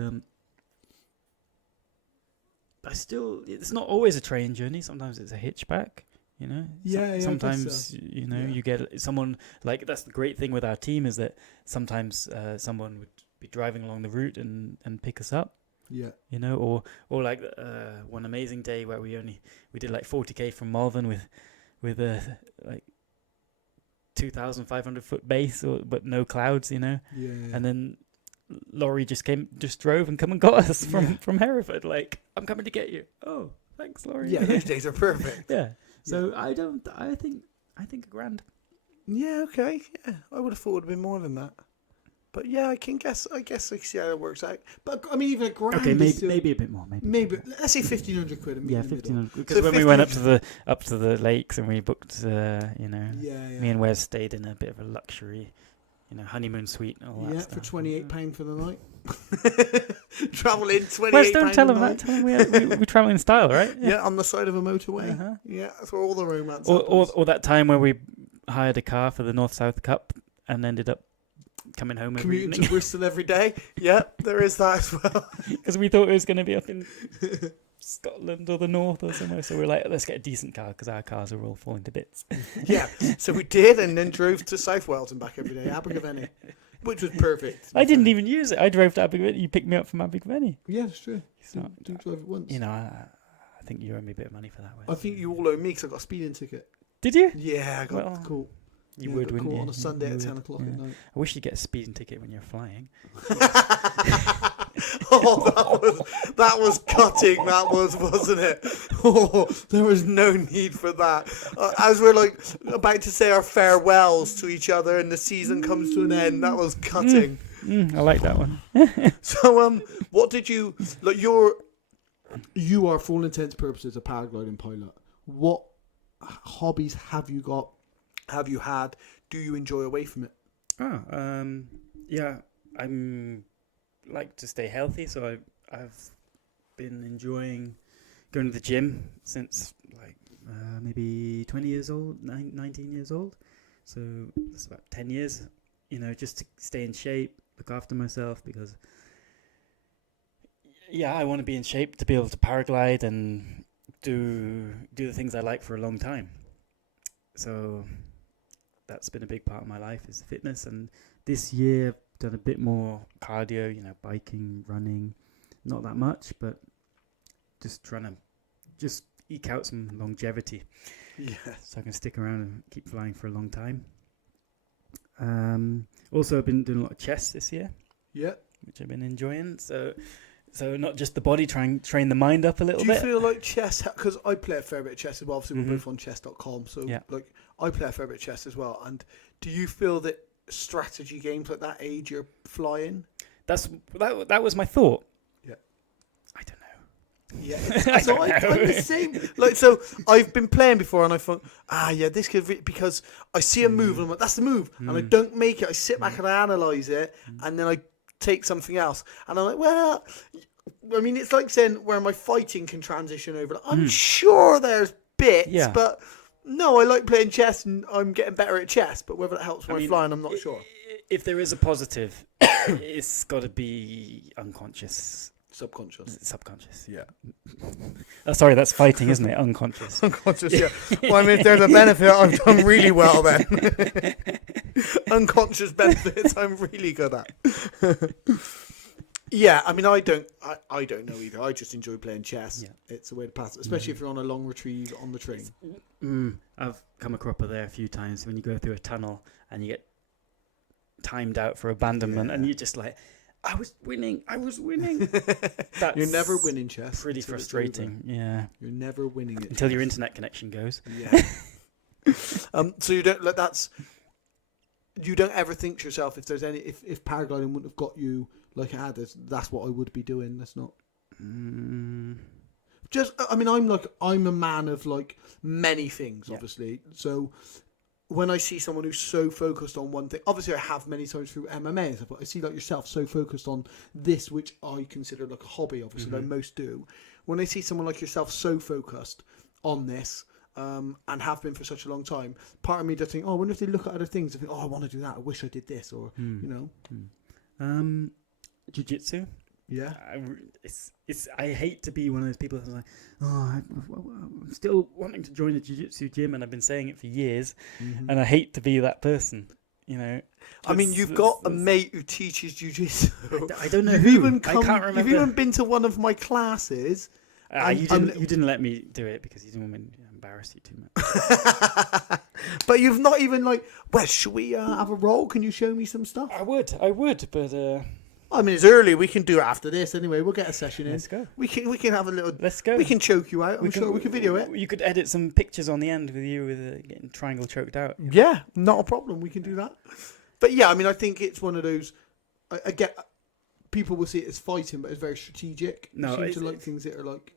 it's not always a train journey. Sometimes it's a hitchback. You know. Yeah. Sometimes you know you get someone like, that's the great thing with our team, is that sometimes someone would be driving along the route and pick us up. Yeah. You know, or like one amazing day where we did like 40k from Malvern with a like 2,500 foot base, but no clouds, you know. Yeah. And then Laurie just drove and come and got us from Hereford. Like, I'm coming to get you. Oh, thanks, Laurie. Yeah, those days are perfect. Yeah. So I think $1,000. Yeah. Okay. Yeah, I would have thought it would have been more than that. But yeah, I guess I see how it works out. But I mean, even a grand. Okay, is still, maybe a bit more. Maybe let's say 1,500 quid. yeah, 1,500. Because So when we went up to the lakes and we booked, me and Wes stayed in a bit of a luxury, honeymoon suite and all that stuff. For £28 for the night. Travel in £28. Wes, don't tell them that. Tell them we travel in style, right? Yeah, on the side of a motorway. Uh-huh. Yeah, that's where all the romance Or that time where we hired a car for the North-South Cup and ended up coming home every commuting evening. to Bristol every day. Yeah, there is that as well. Because we thought it was going to be up in Scotland or the north or somewhere. So we're like, let's get a decent car because our cars are all falling to bits. Yeah, so we did, and then drove to South Wales and back every day, Abergavenny, which was perfect. I didn't even use it. I drove to Abergavenny. You picked me up from Abergavenny. Yeah, that's true. So, Didn't drive it once. I think you owe me a bit of money for that. I think you all owe me because I got a speeding ticket. Did you? Yeah, I got caught. You Yeah, would, got wouldn't caught you? on a Sunday You at 10 would, o'clock yeah. at night. I wish you'd get a speeding ticket when you're flying. That was cutting. That was, wasn't it? Oh, there was no need for that. As we're like about to say our farewells to each other, and the season comes to an end, that was cutting. I like that one. So, what did you like? You are, for all intents and purposes, a paragliding pilot. What hobbies have you got? Have you had? Do you enjoy away from it? Yeah, I'm like to stay healthy, so I've been enjoying going to the gym since maybe 20 years old, 19 years old. So that's about 10 years, just to stay in shape, look after myself, because I want to be in shape to be able to paraglide and do the things I like for a long time. So that's been a big part of my life, is fitness. And this year I've done a bit more cardio, biking, running, not that much, but just trying to just eke out some longevity. Yeah. So I can stick around and keep flying for a long time. Also, I've been doing a lot of chess this year. Yeah. Which I've been enjoying. So not just the body, try and train the mind up a little bit. Do you feel like chess, because I play a fair bit of chess as well, obviously we're both on chess.com, so I play a fair bit of chess as well, and do you feel that strategy games like that age you're flying? That was my thought. Yeah. I don't know. Yeah. So I'm the same. So I've been playing before and I thought, this could because I see a move and I'm like, that's the move, and I don't make it. I sit back and I analyse it, and then I take something else, and I'm like, well, I mean, it's like saying where my fighting can transition over. I'm sure there's bits, but no, I like playing chess and I'm getting better at chess, but whether that helps when I'm flying, I'm not sure. If there is a positive, it's got to be unconscious. Subconscious, yeah. Sorry, that's fighting, isn't it? Unconscious. Unconscious, yeah. Well, I mean, if there's a benefit, I've done really well then. Unconscious benefits, I'm really good at. Yeah, I mean, I don't know either. I just enjoy playing chess. Yeah. It's a way to pass it, especially if you're on a long retrieve on the train. I've come across there a few times when you go through a tunnel and you get timed out for abandonment, and you're just like, I was winning. That's you're never winning chess. Pretty frustrating. Yeah. You're never winning it until your internet connection goes. Yeah. So you don't you don't ever think to yourself if there's if paragliding wouldn't have got you like it had, that's what I would be doing. That's not. Just, I mean, I'm a man of like many things, obviously. So when I see someone who's so focused on one thing, obviously I have many times through MMA and stuff, but I see like yourself so focused on this, which I consider like a hobby, obviously, like most do. When I see someone like yourself so focused on this, and have been for such a long time, part of me does think, I wonder if they look at other things and think, I want to do that. I wish I did this, or Jiu-jitsu. Yeah. I hate to be one of those people who's like, I'm still wanting to join a jiu-jitsu gym, and I've been saying it for years, and I hate to be that person. I mean, you've got a mate who teaches jiu-jitsu. I don't know who. I can't remember. You've even been to one of my classes. You didn't let me do it because you didn't want me to embarrass you too much. But you've not even like, well, should we have a roll? Can you show me some stuff? I would, but I mean, it's early. We can do it after this anyway. We'll get a session in. Let's go. We can have a little. Let's go. We can choke you out. I'm sure we can video it. You could edit some pictures on the end with you getting triangle choked out. Yeah, not a problem. We can do that. But yeah, I mean, I think it's one of those. I get people will see it as fighting, but it's very strategic. No, you seem to like things that are like.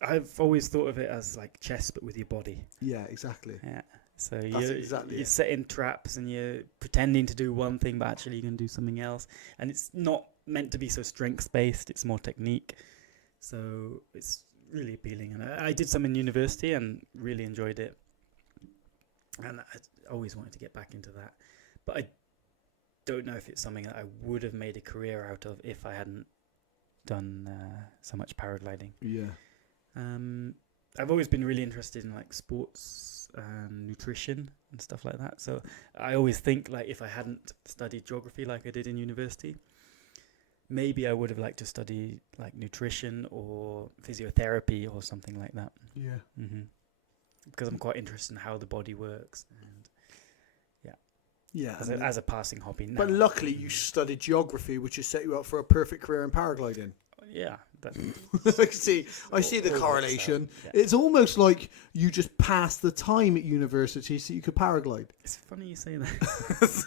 I've always thought of it as like chess, but with your body. Yeah, exactly. Yeah. So Exactly you're it. setting traps and you're pretending to do one thing, but actually you're going to do something else. And it's not meant to be so strengths based. It's more technique. So it's really appealing. And I did some in university and really enjoyed it. And I always wanted to get back into that. But I don't know if it's something that I would have made a career out of if I hadn't done so much paragliding. Yeah. I've always been really interested in like sports and nutrition and stuff like that. So I always think like if I hadn't studied geography like I did in university, maybe I would have liked to study like nutrition or physiotherapy or something like that. Yeah. Because I'm quite interested in how the body works and Yeah. as a passing hobby now. But luckily, you studied geography, which has set you up for a perfect career in paragliding. Yeah. I see the all correlation. works out, It's almost like you just passed the time at university so you could paraglide. It's funny you say that.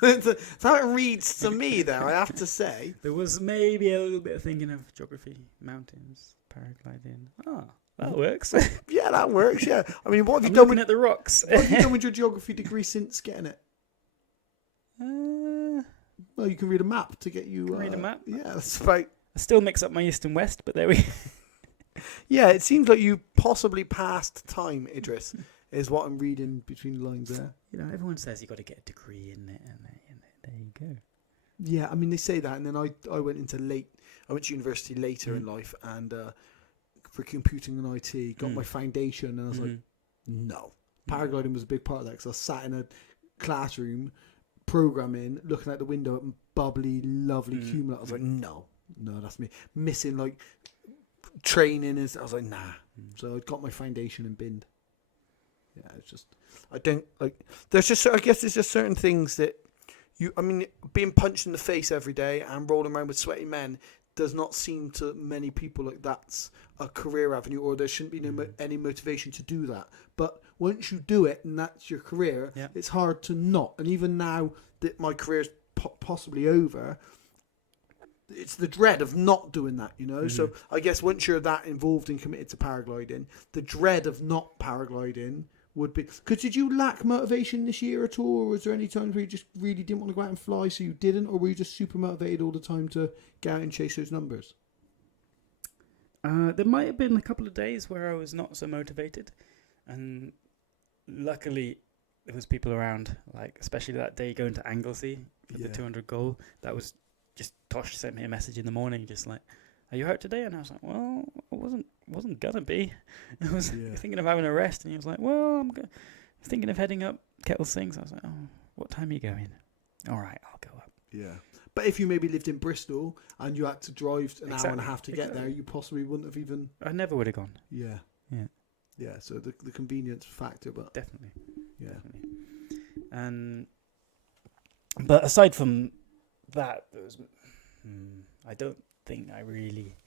That's how it reads to me there, I have to say. There was maybe a little bit of thinking of geography, mountains, paragliding. That works. Yeah, that works, yeah. I mean, what have I'm you done looking with at the rocks. what have you done with your geography degree since getting it? Well, you can read a map to get you... read a map? Yeah, that's right. I still mix up my east and west, but there we Yeah, it seems like you possibly passed time, Idris, is what I'm reading between the lines there. You know, everyone says you got to get a degree in it, and there you go. Yeah, I mean, they say that, and then I went to university later in life, and for computing and IT, got my foundation, and I was like, no. Paragliding was a big part of that, because I sat in a classroom, programming, looking out the window at bubbly, lovely cumulus. I was like, no, that's me. Missing, like, training, I was like, nah. So I got my foundation and binned. Yeah, it's just, I don't, like, I guess there's just certain things that being punched in the face every day and rolling around with sweaty men does not seem to many people like that's a career avenue, or there shouldn't be any motivation to do that. But once you do it and that's your career, it's hard to not. And even now that my career's possibly over, it's the dread of not doing that, So I guess once you're that involved and committed to paragliding, the dread of not paragliding would be... Because did you lack motivation this year at all, or was there any times where you just really didn't want to go out and fly, so you didn't, or were you just super motivated all the time to get out and chase those numbers? There might have been a couple of days where I was not so motivated, and luckily there was people around, like especially that day going to Anglesey for the 200 goal. That was just Tosh sent me a message in the morning, just like, "Are you out today?" And I was like, "Well, I wasn't gonna be. I was thinking of having a rest." And he was like, "Well, I'm thinking of heading up Kettle Sings." I was like, "Oh, what time are you going?" "All right, I'll go up." Yeah. But if you maybe lived in Bristol and you had to drive an hour and a half to get there, you possibly wouldn't have even... I never would have gone. Yeah. Yeah. Yeah, so the convenience factor, but... Definitely. Yeah. Definitely. But aside from that, I don't think I really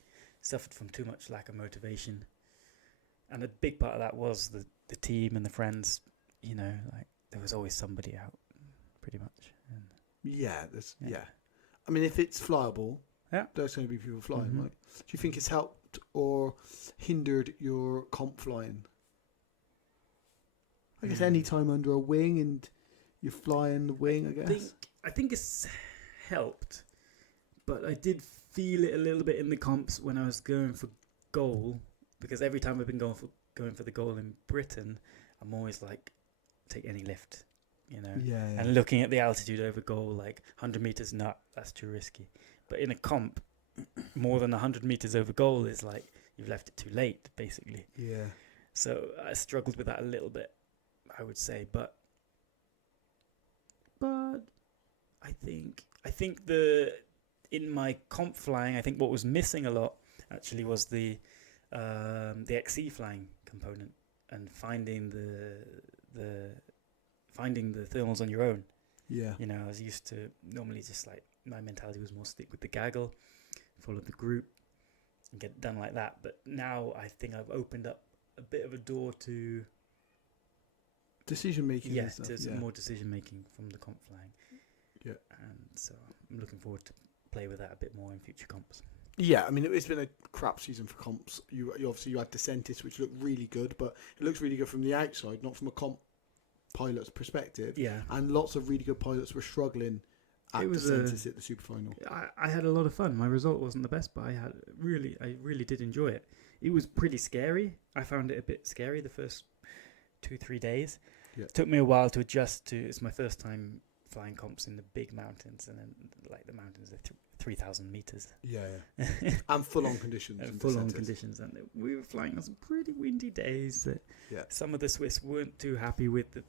suffered from too much lack of motivation. And a big part of that was the team and the friends, like there was always somebody out, pretty much. And yeah. I mean, if it's flyable, there's going to be people flying, right? Do you think it's helped or hindered your comp flying? I guess any time under a wing and you're flying the wing, I guess. I think it's helped, but I did feel it a little bit in the comps when I was going for goal, because every time I've been going for the goal in Britain, I'm always like, take any lift, and looking at the altitude over goal, like 100 meters, no, that's too risky. But in a comp, more than 100 meters over goal is like you've left it too late, basically. Yeah. So I struggled with that a little bit, I would say, but I think in my comp flying, I think what was missing a lot actually was the XC flying component and finding the thermals on your own. Yeah. I was used to normally just like, my mentality was more stick with the gaggle, follow the group, and get it done like that. But now I think I've opened up a bit of a door to decision making. Yes, to some more decision making from the comp flying. Yeah. And so I'm looking forward to play with that a bit more in future comps. Yeah, I mean, it's been a crap season for comps. You obviously you had DeSantis, which looked really good, but it looks really good from the outside, not from a comp pilot's perspective. Yeah. And lots of really good pilots were struggling at DeSantis at the super final. I had a lot of fun. My result wasn't the best, but I really did enjoy it. It was pretty scary. I found it a bit scary the first 2-3 days. Yeah. It took me a while to adjust to. It's my first time flying comps in the big mountains, and then like the mountains are 3,000 meters. Yeah. And full-on conditions. And full-on conditions, and we were flying on some pretty windy days. That some of the Swiss weren't too happy with that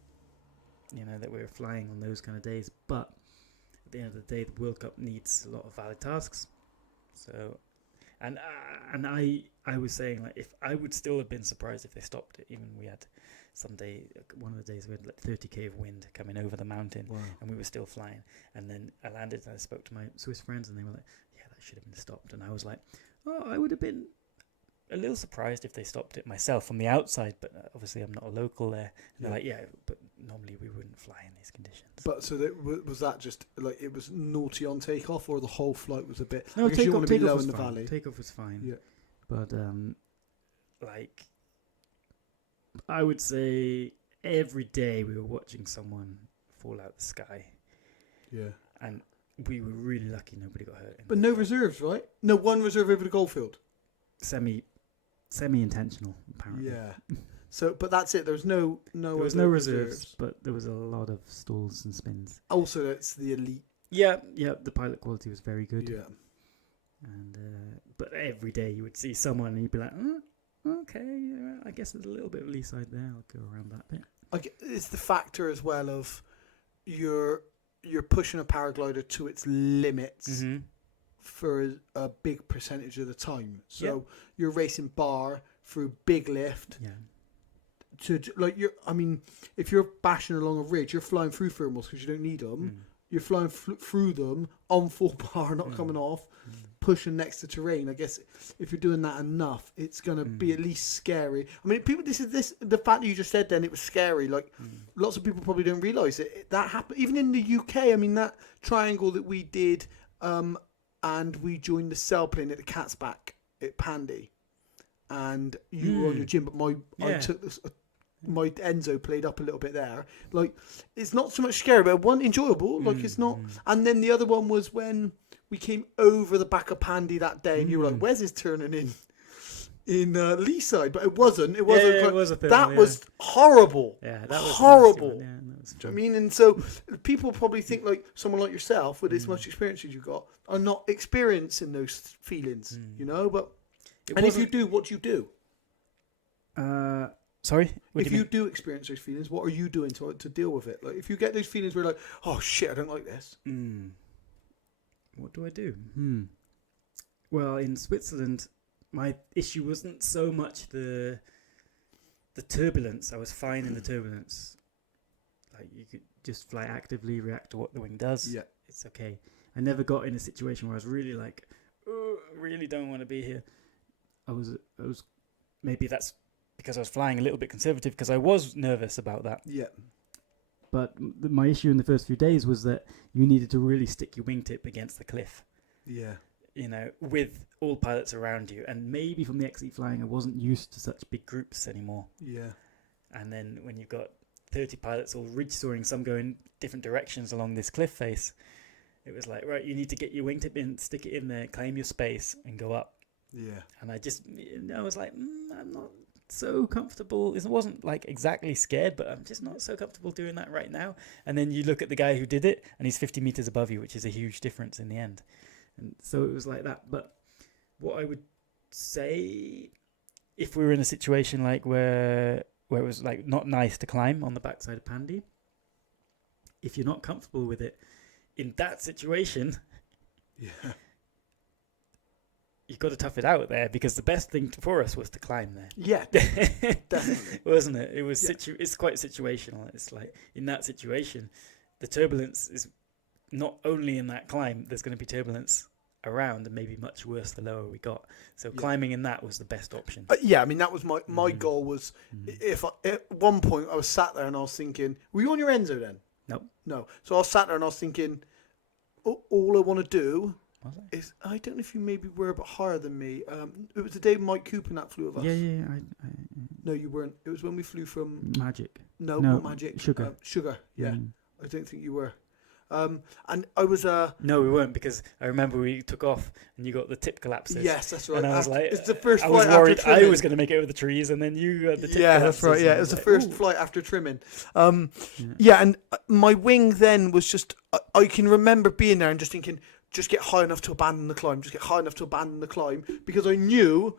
we were flying on those kind of days. But at the end of the day, the World Cup needs a lot of valid tasks. So, and I was saying, like, if I would still have been surprised if they stopped it. Even we had one of the days we had like 30k of wind coming over the mountain. Wow. And we were still flying. And then I landed and I spoke to my Swiss friends, and they were like, yeah, that should have been stopped. And I was like, oh, I would have been a little surprised if they stopped it myself from the outside, but obviously I'm not a local there. And they're like, yeah, but normally we wouldn't fly in these conditions. But so was that just like it was naughty on takeoff, or the whole flight was a bit? No, takeoff was in the fine. valley. Takeoff was fine. Yeah. But like, I would say every day we were watching someone fall out the sky. Yeah. And we were really lucky nobody got hurt. But no reserves, right? No one reserve over the Goldfield. Semi-intentional, apparently. Yeah. So, but that's it. There was no there was no reserves, but there was a lot of stalls and spins. Also, it's the elite. Yeah. The pilot quality was very good. Yeah. And but every day you would see someone, and you'd be like, okay, I guess there's a little bit of lee side there. I'll go around that bit. It's the factor as well of you're pushing a paraglider to its limits for a big percentage of the time. So you're racing bar through big lift. Yeah. If you're bashing along a ridge, you're flying through thermals because you don't need them. You're flying through them on full bar, not coming off, pushing next to terrain. I guess if you're doing that enough, it's going to be at least scary. I mean, people, the fact that you just said then it was scary. Like, lots of people probably don't realise it. That happened even in the UK. I mean, that triangle that we did, and we joined the sailplane at the Cat's Back at Pandy, and you were on your gym, but I took this. My Enzo played up a little bit there. Like, it's not so much scary, but one enjoyable. Like, it's not. And then the other one was when we came over the back of Pandy that day, and you were like, "Wes is turning in lee side," but it wasn't. It wasn't. It was a thing, that was horrible. Yeah, that was horrible. Yeah, Do you know what I mean? And so people probably think like someone like yourself with as much experience as you've got are not experiencing those feelings, you know. But if you do, what do you do? Sorry? If you do experience those feelings, what are you doing to deal with it? Like, if you get those feelings where you're like, oh shit, I don't like this. What do I do? Well, in Switzerland, my issue wasn't so much the turbulence. I was fine in the turbulence. Like, you could just fly actively, react to what the wing does. Yeah. It's okay. I never got in a situation where I was really like, oh, I really don't want to be here. I was maybe that's because I was flying a little bit conservative because I was nervous about that. Yeah. But my issue in the first few days was that you needed to really stick your wingtip against the cliff. Yeah. You know, with all pilots around you. And maybe from the XE flying, I wasn't used to such big groups anymore. Yeah. And then when you've got 30 pilots all ridge soaring, some going different directions along this cliff face, it was like, right, you need to get your wingtip in, stick it in there, claim your space, and go up. Yeah. And I was like, I'm not so comfortable. It wasn't like exactly scared, but I'm just not so comfortable doing that right now. And then you look at the guy who did it, and he's 50 meters above you, which is a huge difference in the end. And so it was like that. But what I would say, if we were in a situation like where it was like not nice to climb on the backside of Pandy, if you're not comfortable with it in that situation, you've got to tough it out there, because the best thing for us was to climb there. Yeah, definitely. Wasn't it? It was it's quite situational. It's like, in that situation, the turbulence is not only in that climb, there's going to be turbulence around, and maybe much worse the lower we got. So climbing in that was the best option. I mean, that was my goal was, if at one point I was sat there and I was thinking, were you on your Enzo then? Nope. No. So I was sat there and I was thinking, all I want to do Was it? I don't know if you maybe were a bit higher than me. It was the day Mike Cooper and that flew with us. Yeah. No, you weren't. It was when we flew from Magic. No, No, not Magic. Sugar. Sugar. Yeah. Mm. I don't think you were. And I was No, we weren't, because I remember we took off and you got the tip collapses. yes, that's right. And I was like, it's the first I flight was worried after I trimming. was going to make it over the trees, and then you got the tip Yeah, collapses. that's right. Yeah, and it was the like, first "Ooh." flight after trimming. Yeah. Yeah, and my wing then was just. I can remember being there and just thinking, just get high enough to abandon the climb. Just get high enough to abandon the climb, because I knew.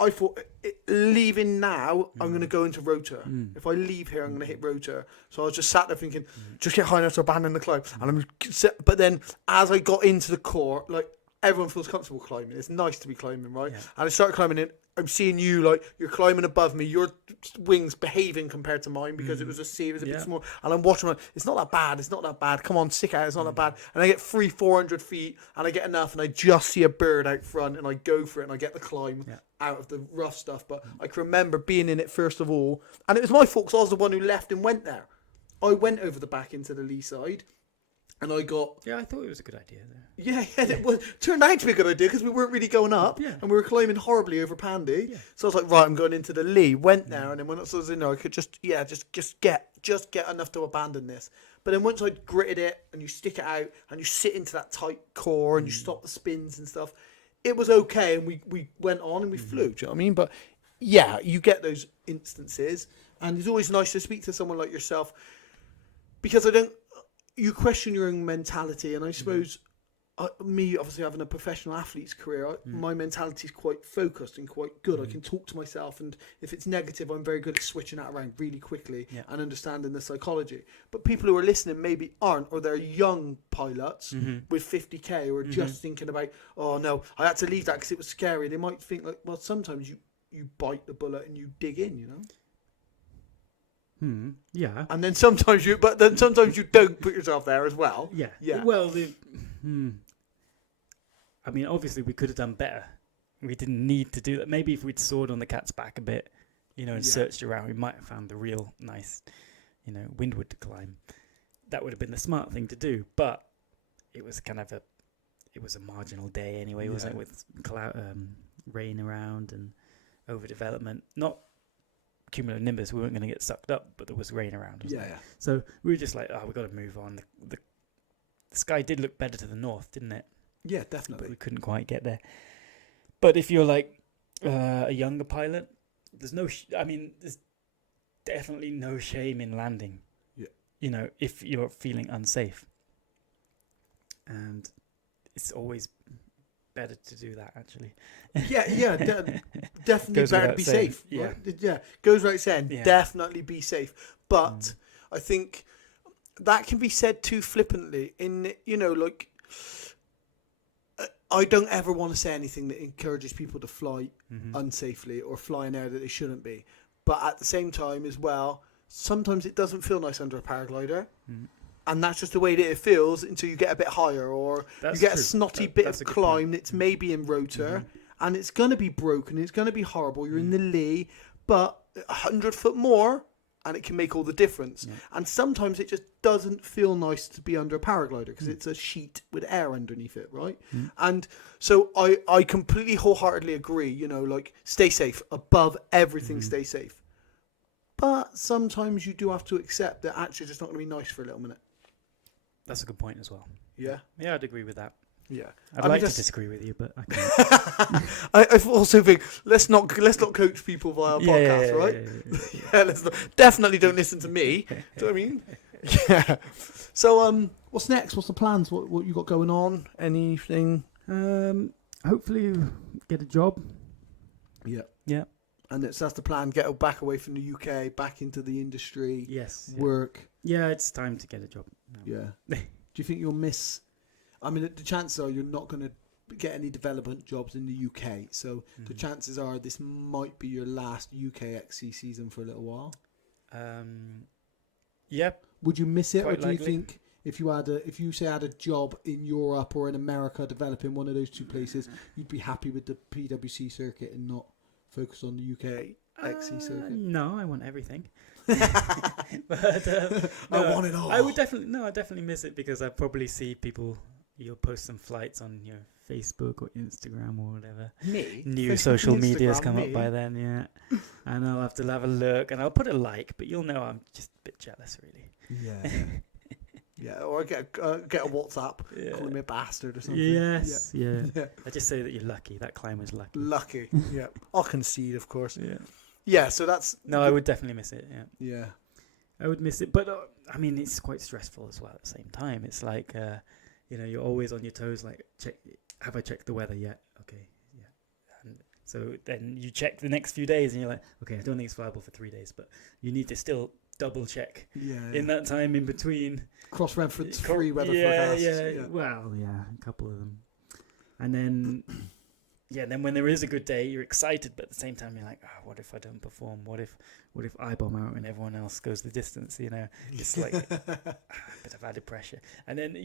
I thought, leaving now, I'm going to go into rotor. If I leave here, I'm going to hit rotor. So I was just sat there thinking, just get high enough to abandon the climb. But then, as I got into the core, like, everyone feels comfortable climbing. It's nice to be climbing, right? Yeah. And I started climbing in. I'm seeing you, like, you're climbing above me. Your wings behaving compared to mine, because it was a bit small. And I'm watching, like, it's not that bad. It's not that bad. Come on, stick out. It's not that bad. And I get 400 feet, and I get enough, and I just see a bird out front, and I go for it, and I get the climb out of the rough stuff. But I can remember being in it first of all. And it was my fault, because I was the one who left and went there. I went over the back into the lee side. And I got... Yeah, I thought it was a good idea there. Yeah, it was. Turned out to be a good idea, because we weren't really going up. Yeah. And we were climbing horribly over Pandy. Yeah. So I was like, right, I'm going into the lee. Went there, and then when I was in there, I could just get enough to abandon this. But then once I gritted it, and you stick it out, and you sit into that tight core, and you stop the spins and stuff, it was okay, and we went on, and we flew. Do you know what I mean? But yeah, you get those instances, and it's always nice to speak to someone like yourself, because you question your own mentality, and I suppose me, obviously having a professional athlete's career, my mentality is quite focused and quite good. I can talk to myself, and if it's negative, I'm very good at switching that around really quickly and understanding the psychology. But people who are listening maybe aren't, or they're young pilots with 50k, or just thinking about, oh no, I had to leave that because it was scary. They might think like, well, sometimes you bite the bullet and you dig in, you know. Yeah. And then sometimes you don't put yourself there as well. Yeah. Yeah. Well, I mean, obviously we could have done better. We didn't need to do that. Maybe if we'd soared on the cat's back a bit, and searched around, we might have found the real nice, windward to climb. That would have been the smart thing to do. But it was it was a marginal day anyway, wasn't it? With rain around and overdevelopment. Not cumulonimbus, we weren't going to get sucked up, but there was rain around. Yeah. So we were just like, we've got to move on. The sky did look better to the north, didn't it? Yeah, definitely. But we couldn't quite get there. But if you're like a younger pilot, there's there's definitely no shame in landing. Yeah. If you're feeling unsafe. And it's always better to do that, actually. Definitely better to be safe. Yeah. Right? Yeah, goes right saying, definitely be safe. But I think that can be said too flippantly. I don't ever want to say anything that encourages people to fly unsafely or fly in air that they shouldn't be. But at the same time as well, sometimes it doesn't feel nice under a paraglider. And that's just the way that it feels until you get a bit higher, or you get a snotty bit of climb that's maybe in rotor, and it's going to be broken, it's going to be horrible, you're in the lee, but 100 foot more, and it can make all the difference. And sometimes it just doesn't feel nice to be under a paraglider, because it's a sheet with air underneath it, right? And so I completely wholeheartedly agree, stay safe, above everything, stay safe. But sometimes you do have to accept that actually it's just not going to be nice for a little minute. That's a good point as well. Yeah? Yeah, I'd agree with that. Yeah. I'd like to disagree with you, but I can't. I also think let's not coach people via a podcast, right? Let's not, definitely don't listen to me. Do you know what I mean? Yeah. So what's next? What's the plans? What you got going on? Anything? Hopefully get a job. Yeah. Yeah. And that's the plan. Get back away from the UK, back into the industry. Yes. Work. Yeah, it's time to get a job now. Yeah. Do you think you'll miss? I mean, the chances are you're not going to get any development jobs in the UK. So the chances are this might be your last UK XC season for a little while. Yep. Would you miss it, Quite or do likely. you think if you had a job in Europe or in America developing one of those two places, you'd be happy with the PwC circuit and not focus on the UK XC circuit? No, I want everything. But I want it all. I definitely miss it, because I probably see people, you'll post some flights on your Facebook or Instagram or whatever. Me? New Facebook social and media's Instagram, come up me? by then, yeah. And I'll have to have a look, and I'll put a like, but you'll know I'm just a bit jealous, really. Yeah. Yeah, or I get a WhatsApp calling me a bastard or something. Yes, yeah. Yeah. I just say that you're lucky. That climber's lucky. Lucky. Yeah. I'll concede, of course. Yeah. Yeah, so that's... No, I would definitely miss it, yeah. Yeah. I would miss it, but I mean, it's quite stressful as well at the same time. It's like, you're always on your toes, like, have I checked the weather yet? Okay, yeah. And so then you check the next few days and you're like, okay, I don't think it's viable for 3 days, but you need to still double check in that time in between. Cross-reference free weather forecasts. Yeah. Well, yeah, a couple of them. And then, then when there is a good day, you're excited, but at the same time, you're like, oh, what if I don't perform? What if I bomb out and everyone else goes the distance? It's like a bit of added pressure. And then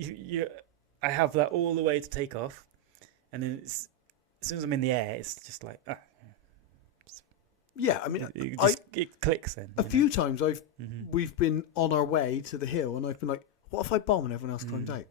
I have that all the way to take off, and then as soon as I'm in the air, it's just like, yeah, I mean, it clicks then. A few times we've been on our way to the hill, and I've been like, what if I bomb and everyone else climbs out?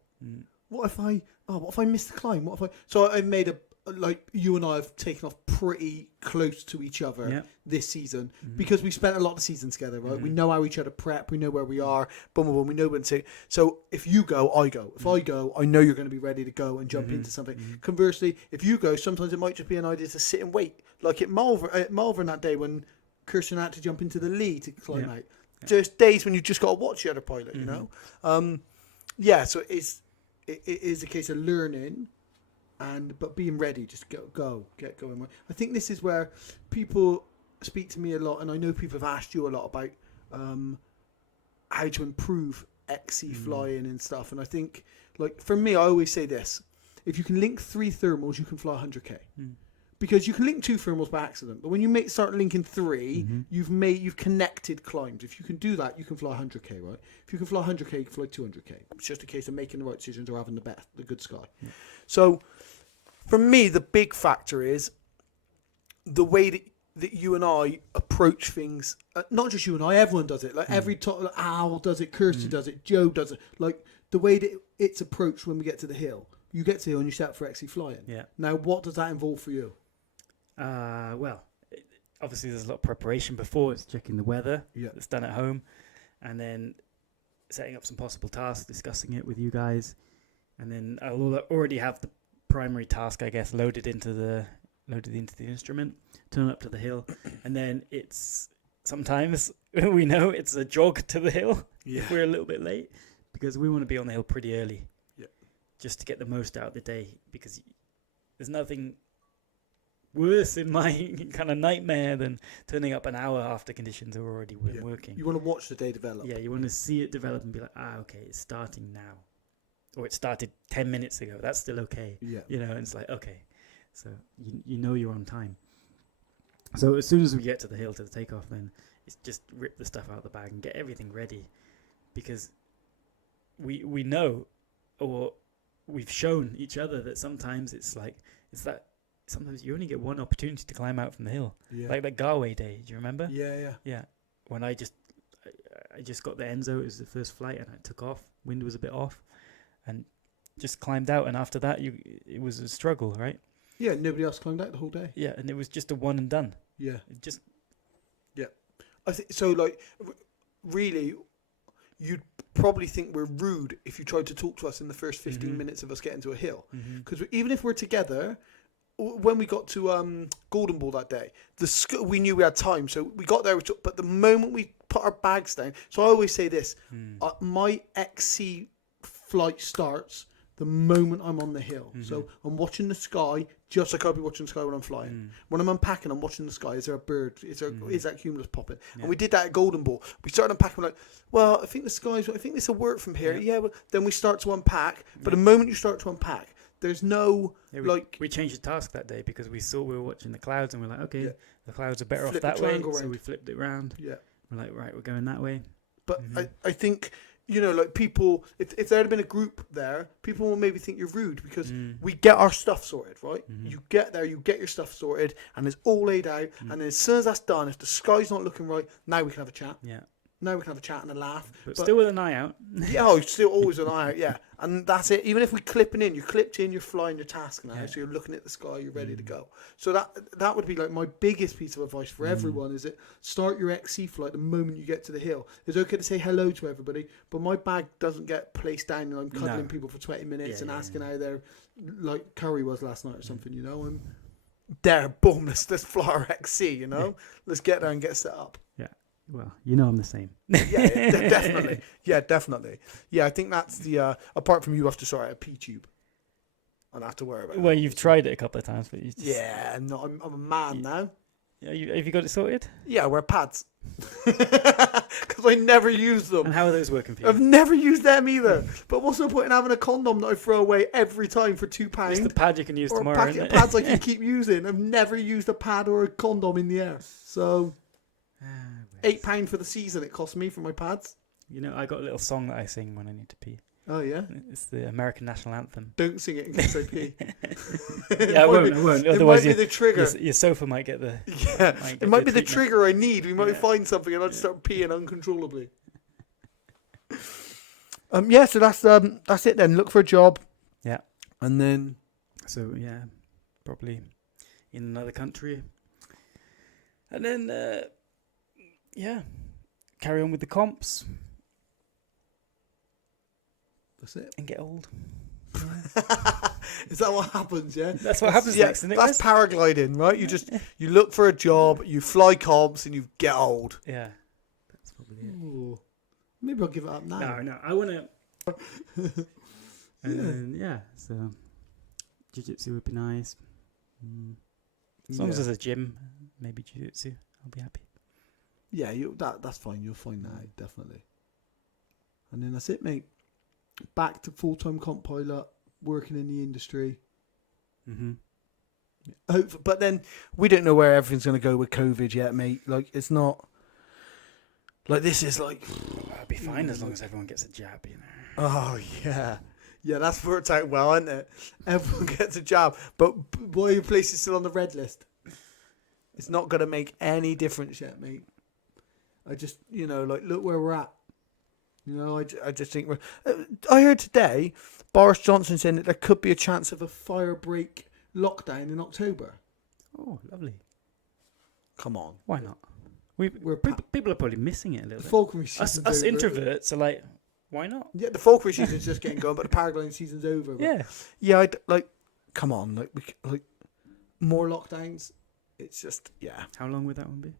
What if I miss the climb? So I made like you and I have taken off pretty close to each other this season because we spent a lot of the season together, right? We know how each other prep, we know where we are, boom, boom, boom, we know when to. So if you go, I go. If I go, I know you're going to be ready to go and jump into something. Conversely, if you go, sometimes it might just be an idea to sit and wait, like at Malvern that day when Kirsten had to jump into the lead to climb out. Just days when you just got to watch the other pilot, you know. So it is a case of learning. But being ready, just get going. I think this is where people speak to me a lot, and I know people have asked you a lot about how to improve XC flying and stuff. And I think, like for me, I always say this: if you can link 3 thermals, you can fly 100k. Because you can link 2 thermals by accident, but when you start linking 3, you've connected climbs. If you can do that, you can fly 100k, right? If you can fly 100k, you can fly 200k. It's just a case of making the right decisions or having the good sky. So, for me, the big factor is the way that you and I approach things. Not just you and I, everyone does it. Like every time, like Al does it, Kirsty does it, Joe does it. Like the way that it's approached when we get to the hill. You get to the hill and you set up for XC flying. Yeah. Now, what does that involve for you? Obviously there's a lot of preparation before. It's checking the weather that's done at home, and then setting up some possible tasks, discussing it with you guys, and then I'll already have the primary task, I guess, loaded into the instrument, turn up to the hill, and then it's sometimes we know it's a jog to the hill if we're a little bit late, because we want to be on the hill pretty early, just to get the most out of the day, because there's nothing worse in my kind of nightmare than turning up an hour after conditions are already working. You want to watch the day develop. Yeah, you want to see it develop and be like, okay, it's starting now. Or it started 10 minutes ago. That's still okay. Yeah. And it's like, okay. So you know you're on time. So as soon as we get to the hill to the takeoff, then it's just rip the stuff out of the bag and get everything ready. Because we know, or we've shown each other that sometimes sometimes you only get one opportunity to climb out from the hill. Yeah. Like that Galway day, do you remember? Yeah. When I just got the Enzo, it was the first flight, and I took off. Wind was a bit off, and just climbed out. And after that, it was a struggle, right? Yeah, nobody else climbed out the whole day. Yeah, and it was just a one and done. Yeah. I think so. Like, really, you'd probably think we're rude if you tried to talk to us in the first 15 minutes of us getting to a hill, because even if we're together. When we got to Golden Ball that day, we knew we had time, so we got there. But the moment we put our bags down, so I always say this: my XC flight starts the moment I'm on the hill. So I'm watching the sky, just like I'll be watching the sky when I'm flying. When I'm unpacking, I'm watching the sky. Is there a bird? Is that cumulus popping? Yeah. And we did that at Golden Ball. We started unpacking, like, well, I think this will work from here. Yeah, well, then we start to unpack. But the moment you start to unpack, there's no we changed the task that day because we saw we were watching the clouds and we're like, okay, the clouds are better off that way, so we flipped it around. Yeah, we're like, right, we're going that way. But I think like people, if there had been a group there, people will maybe think you're rude because we get our stuff sorted, right? You get there, you get your stuff sorted, and it's all laid out. And then as soon as that's done, if the sky's not looking right, now we can have a chat. Yeah. Now we can have a chat and a laugh. But still with an eye out. Yeah, still always an eye out, yeah. And that's it. Even if we clipping in, you're clipped in, you're flying your task now. Yeah. So you're looking at the sky, you're ready to go. So that would be like my biggest piece of advice for everyone is that start your XC flight the moment you get to the hill. It's okay to say hello to everybody, but my bag doesn't get placed down and I'm cuddling people for 20 minutes and asking how they're, like Curry was last night or something, you know. I'm there, boom, let's fly our XC, you know. Let's get there and get set up. Yeah. Well, you know I'm the same. Definitely. Yeah, definitely. Yeah, I think that's the apart from you have to sort out a P tube. I don't have to worry about Well, that. you've tried it a couple of times, but you just... Yeah, no, I'm a man now. Yeah, have you got it sorted? Yeah, I wear pads. Because I never use them. And how are those working for you? I've never used them either. But what's the point in having a condom that I throw away every time for £2? It's the pad you can use or tomorrow, a packet isn't of it? pads I can keep using. I've never used a pad or a condom in the air. So £8 for the season it cost me for my pads. You know, I got a little song that I sing when I need to pee. Oh yeah. It's the American national anthem. Don't sing it in case I pee. Yeah, I won't. It Otherwise, might be the trigger. your sofa might get the. Yeah, get it might be the treatment. trigger I need. We might Yeah. find something and I'll just start peeing uncontrollably. Yeah, so that's it then. Look for a job. Yeah. And then So yeah, probably in another country, and then carry on with the comps that's it. and get old. Is that what happens? Yeah, That's what happens yeah, next, isn't it? that's Wes? paragliding, right? You look for a job, you fly comps, and you get old. Yeah, that's probably it. Ooh. Maybe I'll give it up now. No, I want to. And then, so jiu-jitsu would be nice. As long as there's a gym, maybe jiu-jitsu, I'll be happy. Yeah, that's fine. You'll find that out, definitely. And then that's it, mate. Back to full-time comp pilot, working in the industry. Mm-hmm. But then we don't know where everything's going to go with COVID yet, mate. Like, it's not... Like, this is like... I'll be fine as long as everyone gets a jab, you know. Oh, yeah. Yeah, that's worked out well, hasn't it? Everyone gets a jab. But boy, your place is still on the red list. It's not going to make any difference yet, mate. I just, look where we're at. I just think we're... I heard today, Boris Johnson saying that there could be a chance of a fire break lockdown in October. Oh, lovely. Come on. Why not? People are probably missing it a little The bit. falconry season's Us over. introverts are like, why not? Yeah, the falconry season's just getting going, but the paragliding season's over. But Yeah. Come on, more lockdowns. It's just, How long would that one be?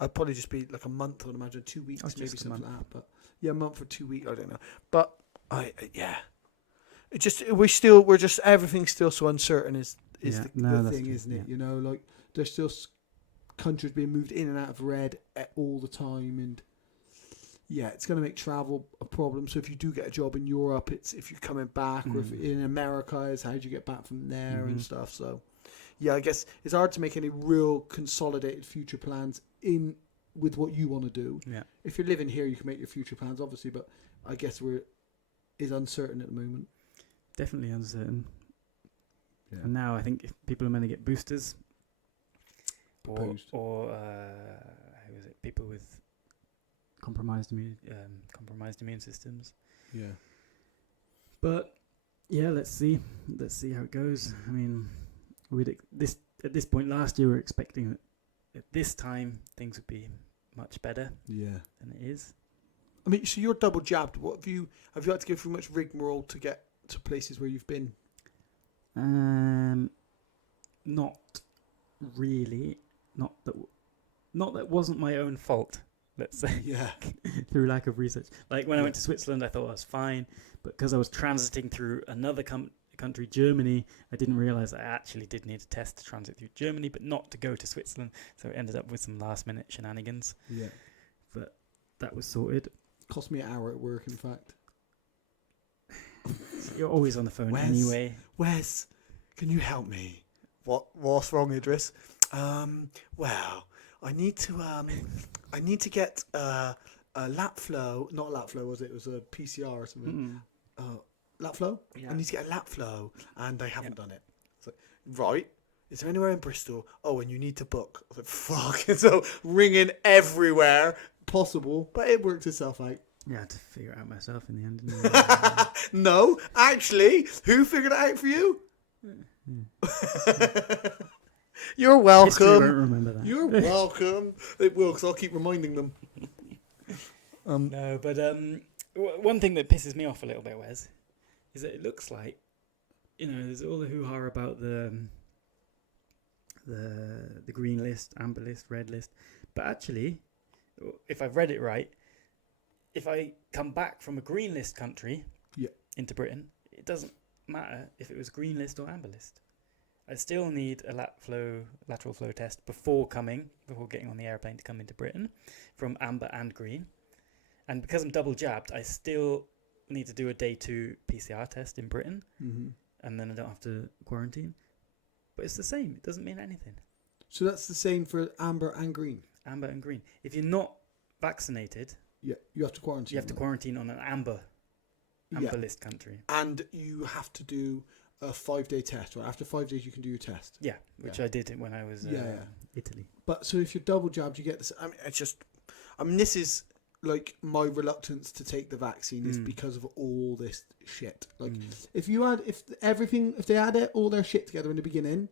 I'd probably just be like a month, I would imagine, 2 weeks, maybe just a something month. like that. But yeah, a month or 2 weeks, I don't know. But it just we're just everything's still so uncertain is the thing, true. isn't it? There's still countries being moved in and out of red all the time, and it's going to make travel a problem. So if you do get a job in Europe, it's if you're coming back, or if in America, is how do you get back from there and stuff. So I guess it's hard to make any real consolidated future plans with what you want to do. Yeah. If you're living here, you can make your future plans, obviously, but I guess is uncertain at the moment. Definitely uncertain. Yeah. And now I think if people are meant to get boosters, Proposed. or who is it? People with compromised immune systems. Yeah. But let's see how it goes. I mean, at this point last year we were expecting that at this time things would be much better Yeah. than it is. I mean, so you're double jabbed. What have you had to go through much rigmarole to get to places where you've been? Not really. Not that wasn't my own fault. Let's say. Yeah. Through lack of research. Like when I went to Switzerland, I thought I was fine, but because I was transiting through another country, Germany, I didn't realize I actually did need a test to transit through Germany, but not to go to Switzerland. So it ended up with some last minute shenanigans. Yeah. But that was sorted. Cost me an hour at work, in fact. You're always on the phone anyway. Wes, can you help me? What's wrong, Idris? Well, I need to get a lap flow. Not lap flow, was it? It was a PCR or something. Lap flow? Yeah. I need to get a lap flow, and I haven't done it. It's like, right. Is there anywhere in Bristol? Oh, and you need to book. I was like, fuck. And so ringing everywhere possible, but it worked itself out. Yeah, I had to figure it out myself in the end. Didn't I? No, actually, who figured it out for you? You're History won't welcome. remember that. You're welcome. It will, because I'll keep reminding them. No, but one thing that pisses me off a little bit, Wes, is that it looks like, there's all the hoo-ha about the green list, amber list, red list. But actually, if I've read it right, if I come back from a green list country into Britain, it doesn't matter if it was green list or amber list. I still need a lateral flow test before getting on the airplane to come into Britain from amber and green. And because I'm double jabbed, I still need to do a day 2 PCR test in Britain. Mm-hmm. And then I don't have to quarantine. But it's the same. It doesn't mean anything. So that's the same for amber and green? Amber and green. If you're not vaccinated, you have to quarantine. You have to quarantine on an amber list country. And you have to do a 5-day test, right? After 5 days, you can do your test. Yeah, which I did when I was Italy. But so if you're double jabbed, you get this. This is like my reluctance to take the vaccine is because of all this shit. Like, if they had all their shit together in the beginning,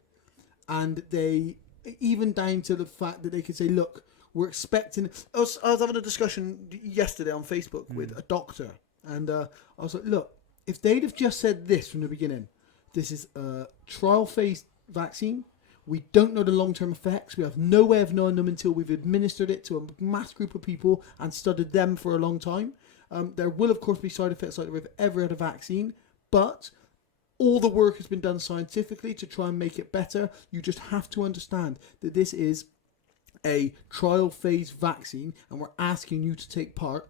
and they even down to the fact that they could say, look, we're expecting. I was having a discussion yesterday on Facebook with a doctor, and I was like, look, if they'd have just said this from the beginning, this is a trial phase vaccine. We don't know the long-term effects. We have no way of knowing them until we've administered it to a mass group of people and studied them for a long time. There will, of course, be side effects like with every other vaccine, but all the work has been done scientifically to try and make it better. You just have to understand that this is a trial phase vaccine, and we're asking you to take part.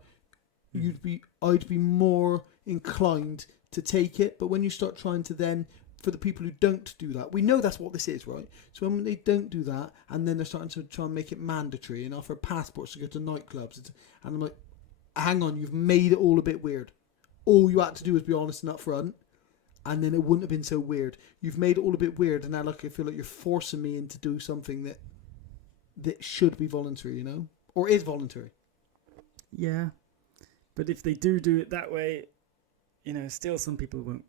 I'd be more inclined to take it, but when you start trying to then, for the people who don't do that, we know that's what this is, right? So when they don't do that, and then they're starting to try and make it mandatory and offer passports to go to nightclubs, and I'm like, hang on, you've made it all a bit weird. All you had to do was be honest and upfront, and then it wouldn't have been so weird. You've made it all a bit weird, and now I feel like you're forcing me into do something that should be voluntary, or is voluntary. Yeah, but if they do it that way, still some people won't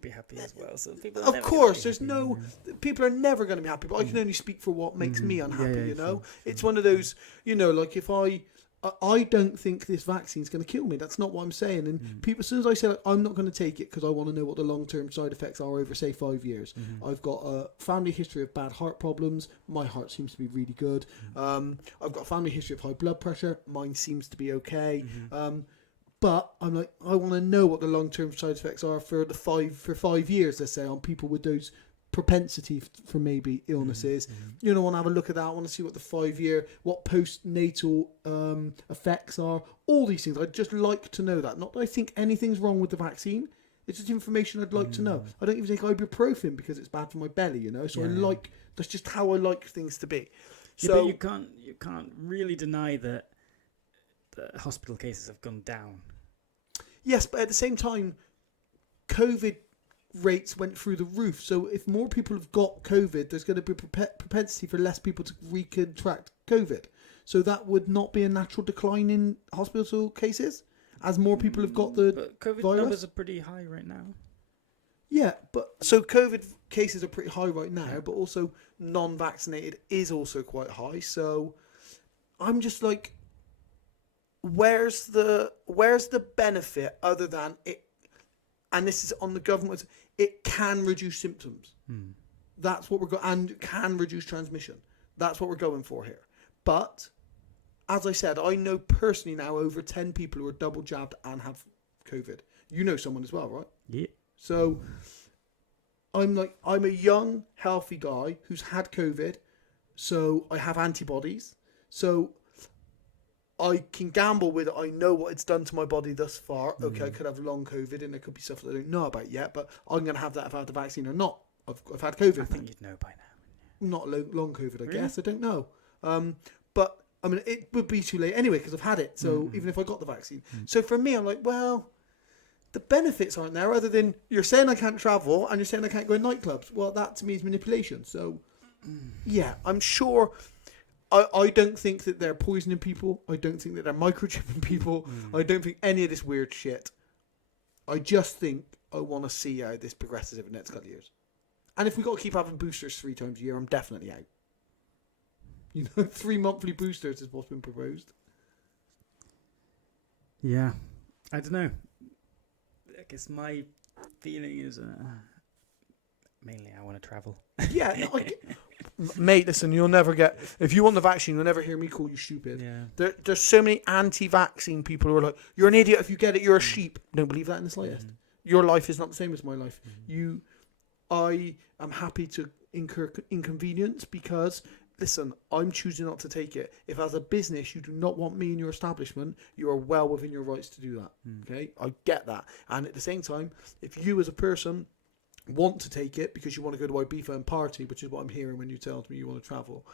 be happy as well. So people of course, there's no people are never going to be happy, but I can only speak for what makes me unhappy. Sure. It's one of those, like if I don't think this vaccine's going to kill me. That's not what I'm saying. And people, as soon as I say I'm not going to take it because I want to know what the long-term side effects are over, say, 5 years. I've got a family history of bad heart problems. My heart seems to be really good. I've got a family history of high blood pressure. Mine seems to be okay. But I'm like, I want to know what the long-term side effects are for 5 years, let's say, on people with those propensity for maybe illnesses. I want to have a look at that. I want to see what the 5-year, what postnatal effects are. All these things. I'd just like to know that. Not that I think anything's wrong with the vaccine. It's just information I'd like to know. I don't even take ibuprofen because it's bad for my belly, So that's just how I like things to be. Yeah, so but you can't really deny that the hospital cases have gone down. Yes, but at the same time, COVID rates went through the roof. So if more people have got COVID, there's going to be propensity for less people to recontract COVID. So that would not be a natural decline in hospital cases as more people have got the but COVID virus. numbers are pretty high right now. Yeah, but so COVID cases are pretty high right now, but also non-vaccinated is also quite high. So I'm just like, where's the benefit other than it? And this is on the government. It can reduce symptoms. That's what we're going, and can reduce transmission. That's what we're going for here. But as I said, I know personally now over 10 people who are double jabbed and have COVID. You know someone as well, right? Yeah. So I'm a young, healthy guy who's had COVID, so I have antibodies. So I can gamble with it. I know what it's done to my body thus far. Okay, I could have long COVID and there could be stuff that I don't know about yet, but I'm going to have that if I have the vaccine or not. I've had COVID. I think you'd know by now. Not long COVID, I Really? guess. I don't know. But, I mean, it would be too late anyway because I've had it. So even if I got the vaccine. So for me, I'm like, well, the benefits aren't there other than you're saying I can't travel and you're saying I can't go in nightclubs. Well, that to me is manipulation. So, yeah, I'm sure I don't think that they're poisoning people. I don't think that they're microchipping people. I don't think any of this weird shit. I just think I want to see how this progresses over the next couple of years. And if we got to keep having boosters 3 times a year, I'm definitely out. 3 monthly boosters is what's been proposed. Yeah, I don't know. I guess my feeling is mainly I want to travel. Yeah, mate, listen, you'll never get... If you want the vaccine, you'll never hear me call you stupid. Yeah. There's so many anti-vaccine people who are like, you're an idiot if you get it, you're a sheep. Don't believe that in the slightest. Your life is not the same as my life. I am happy to incur inconvenience because... Listen, I'm choosing not to take it. If as a business you do not want me in your establishment, you are well within your rights to do that. Okay? I get that. And at the same time, if you as a person want to take it because you want to go to Ibiza and party, which is what I'm hearing when you tell me you want to travel.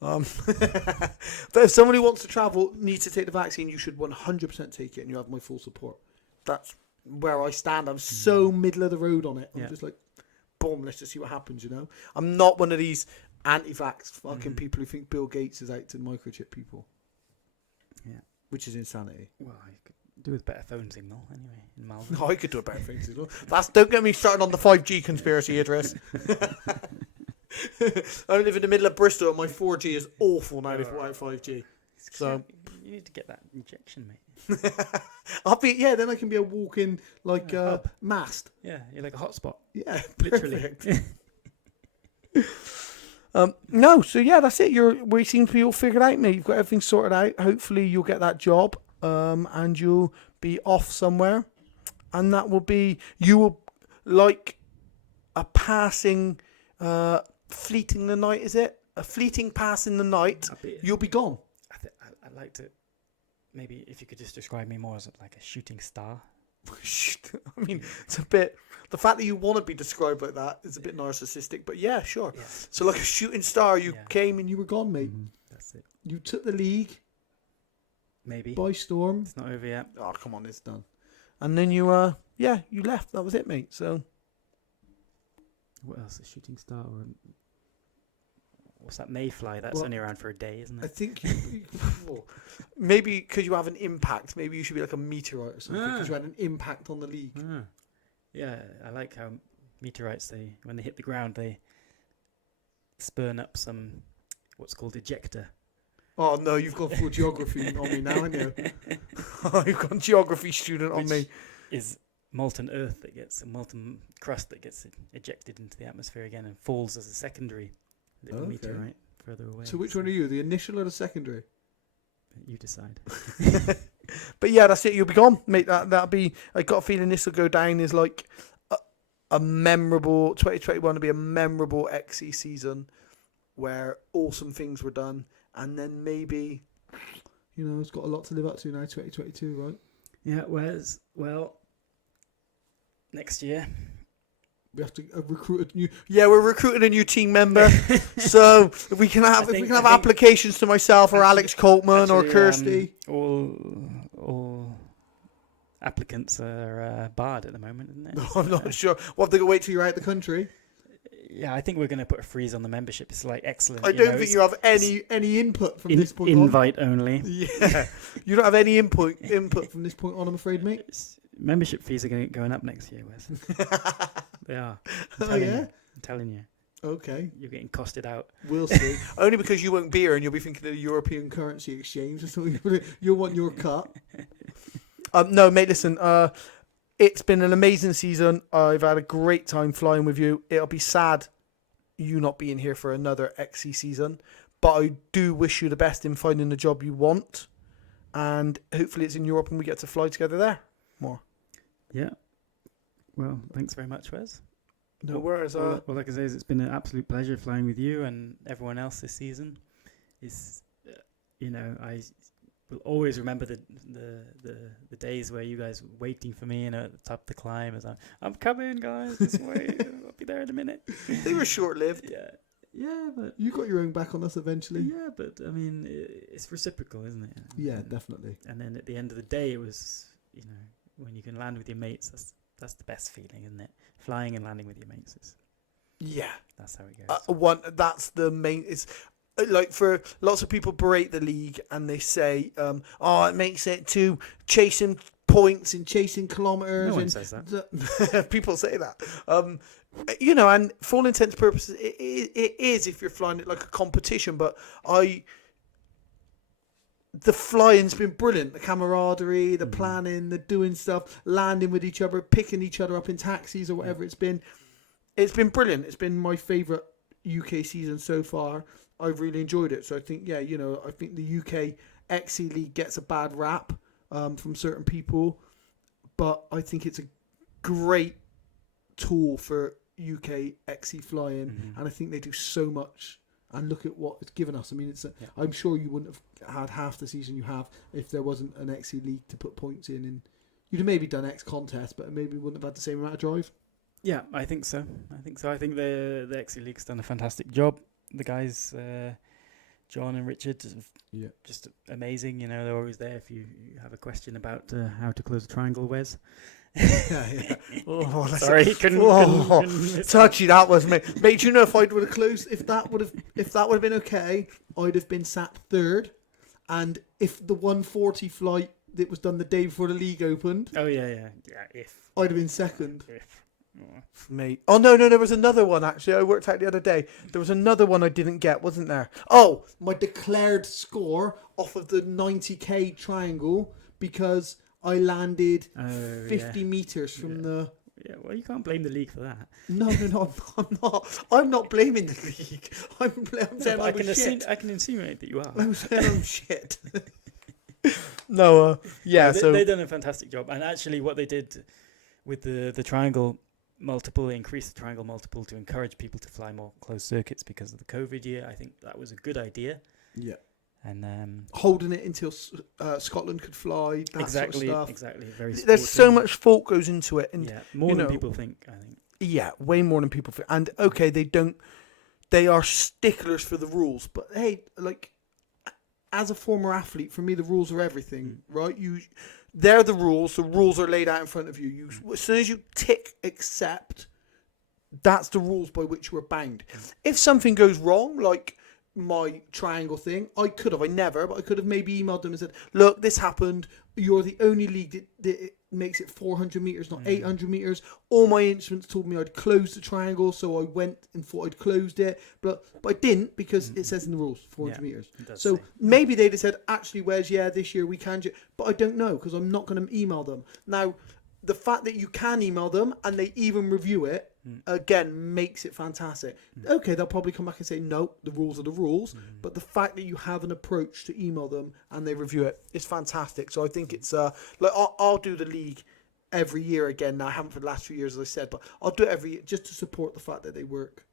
But if somebody wants to travel, needs to take the vaccine, you should 100% take it and you have my full support. That's where I stand. I'm so middle of the road on it. I'm just like, boom, let's just see what happens, I'm not one of these anti-vax fucking people who think Bill Gates is out to microchip people. Yeah. Which is insanity. Well, I could do with better phone signal anyway in Malvern. No, I could do a better phone signal. Don't get me started on the 5G conspiracy, Idris. I live in the middle of Bristol and my 4G is awful now without 5G. So you need to get that injection, mate. then I can be a walking mast. Yeah, you're like a hotspot. Yeah, literally. No, so yeah, that's it. We seem to be all figured out, mate. You've got everything sorted out. Hopefully you'll get that job, and you'll be off somewhere, and that will be, you will, like a passing, fleeting the night, is it? A fleeting pass in the night, you'll be gone. I'd like to, maybe if you could just describe me more as like a shooting star. I mean, it's a bit... The fact that you want to be described like that is a bit narcissistic, but yeah, sure. Yeah. So like a shooting star, you came and you were gone, mate. That's it. You took the league. Maybe. By storm. It's not over yet. Oh, come on, it's done. And then you left. That was it, mate. So... What else? A shooting star or... What's that, mayfly? That's only around for a day, isn't it? I think maybe because you have an impact, maybe you should be like a meteorite or something because you had an impact on the league. Yeah, I like how meteorites, when they hit the ground, they spurn up some what's called ejector. Oh no, you've gone full geography on me now, haven't you? You've got a geography student on me. Is molten earth that gets a molten crust that gets ejected into the atmosphere again and falls as a secondary little meteorite further away. So which one are you, the initial or the secondary? You decide. But yeah, that's it. You'll be gone, mate. That'll be... I got a feeling this will go down as like a memorable... 2021 will be a memorable XE season where awesome things were done. And then maybe, it's got a lot to live up to now, 2022, right? Yeah, well, next year... We have to recruit a new... Yeah, we're recruiting a new team member. So if we can have applications to myself or Alex Coltman or Kirsty. All applicants are barred at the moment, isn't it? No, I'm not sure. What, they go wait till you're out the country? Yeah, I think we're going to put a freeze on the membership. It's like excellent. I don't think you have any input from this point on. Invite only. Yeah. You don't have any input from this point on, I'm afraid, mate. Membership fees are going up next year, Wes. They are. I'm telling you. Okay. You're getting costed out. We'll see. Only because you won't be here and you'll be thinking of the European currency exchange or something. You'll want your cut. No, mate, listen. It's been an amazing season. I've had a great time flying with you. It'll be sad you not being here for another XC season. But I do wish you the best in finding the job you want. And hopefully it's in Europe and we get to fly together there more. Yeah. Well, thanks very much, Wes. No worries. Well, like I say, it's been an absolute pleasure flying with you and everyone else this season. It's, I will always remember the days where you guys were waiting for me, at the top of the climb. As I'm coming, guys. This way, I'll be there in a minute. They were short-lived. Yeah, but you got your own back on us eventually. Yeah, but I mean, it's reciprocal, isn't it? Yeah, definitely. And then at the end of the day, it was, when you can land with your mates, that's the best feeling, isn't it? Flying and landing with your mates. That's how it goes. That's the main... like for lots of people berate the league and they say, oh, it makes it too chasing points and chasing kilometers. No one and says that. people say that. And for all intents and purposes, it is if you're flying it like a competition. But the flying's been brilliant. The camaraderie, the planning, the doing stuff, landing with each other, picking each other up in taxis or whatever it's been. It's been brilliant. It's been my favourite UK season so far. I've really enjoyed it. So I think, I think the UK XC League gets a bad rap from certain people. But I think it's a great tool for UK XC flying. And I think they do so much. And look at what it's given us. I mean, I'm sure you wouldn't have had half the season you have if there wasn't an XC League to put points in. And you'd have maybe done X contest, but maybe wouldn't have had the same amount of drive. Yeah, I think so. I think the XC League's done a fantastic job. The guys, John and Richard, just amazing. They're always there if you have a question about how to close a triangle, Wes. Oh, sorry, couldn't touchy that was, mate. Mate, you know if I would have closed, if that would have been okay, I'd have been sat third, and if the 140 flight that was done the day before the league opened, if I'd have been second. Oh. Mate. Oh, no, there was another one, actually. I worked out the other day. There was another one I didn't get, wasn't there? Oh, my declared score off of the 90k triangle because I landed 50 metres from the... Yeah, well, you can't blame the league for that. No, I'm not. I'm not blaming the league. I'm saying I was shit. I can insinuate that you are. I'm saying I'm shit. No, they've done a fantastic job. And actually what they did with the triangle multiple, increase the triangle multiple to encourage people to fly more closed circuits because of the COVID year. I think that was a good idea. Yeah. And holding it until Scotland could fly, that sort of stuff. Exactly. Very sporting. There's so much thought goes into it. And, more than people think, I think. Yeah, way more than people think. And, okay, they are sticklers for the rules. But, hey, like, as a former athlete, for me, the rules are everything, right? They're the rules. The rules are laid out in front of you. As soon as you tick accept, that's the rules by which you are bound. If something goes wrong, like my triangle thing, I could have maybe emailed them and said, look, this happened. You're the only league that makes it 400 metres, not 800 metres. All my instruments told me I'd closed the triangle, so I went and thought I'd closed it. But I didn't because it says in the rules, 400 metres. So maybe they'd have said, actually, Wes, this year we can do. But I don't know because I'm not going to email them. Now, the fact that you can email them and they even review it, again, makes it fantastic. Okay, they'll probably come back and say, no, the rules are the rules. But the fact that you have an approach to email them and they review it is fantastic. So I think it's, like, I'll do the league every year again. Now, I haven't for the last few years, as I said, but I'll do it every year just to support the fact that they work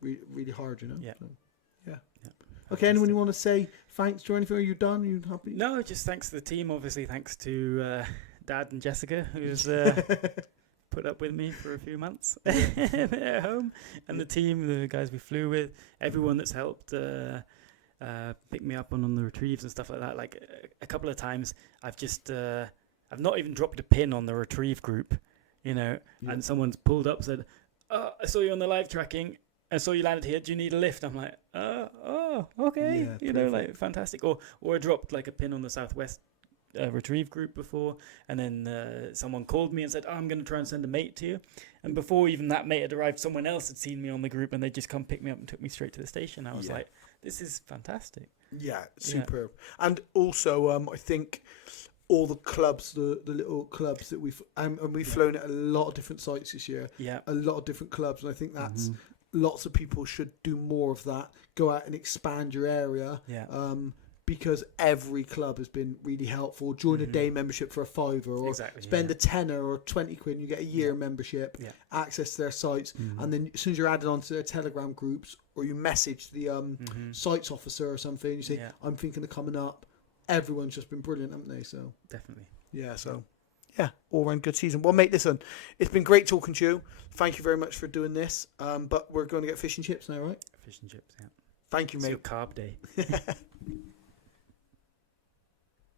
really, really hard, Yeah. So, yeah. Okay, anyone you want to say thanks to anything? Are you done? Are you happy? No, just thanks to the team. Obviously, thanks to Dad and Jessica, who's put up with me for a few months at home, and the team, the guys we flew with, everyone that's helped pick me up on the retrieves and stuff like that. Like a couple of times, I've not even dropped a pin on the retrieve group, and someone's pulled up and said, "Oh, I saw you on the live tracking. I saw you landed here. Do you need a lift?" I'm like, "Oh, okay." Like fantastic. Or I dropped like a pin on the Southwest retrieve group before, and then someone called me and said, I'm going to try and send a mate to you, and before even that mate had arrived, someone else had seen me on the group and they just come pick me up and took me straight to the station. I was like, this is fantastic. Superb. And also I think all the clubs, the little clubs that we've flown at a lot of different sites this year, a lot of different clubs, and I think that's lots of people should do more of that. Go out and expand your area, because every club has been really helpful. Join a day membership for a £5, or spend a tenner or 20 quid and you get a year membership, access to their sites, and then as soon as you're added onto their Telegram groups, or you message the sites officer or something, you say, I'm thinking of coming up. Everyone's just been brilliant, haven't they? So definitely. All round good season. Well, mate, listen, it's been great talking to you. Thank you very much for doing this. But we're going to get fish and chips now, right? Fish and chips, Thank you, mate. It's your carb day.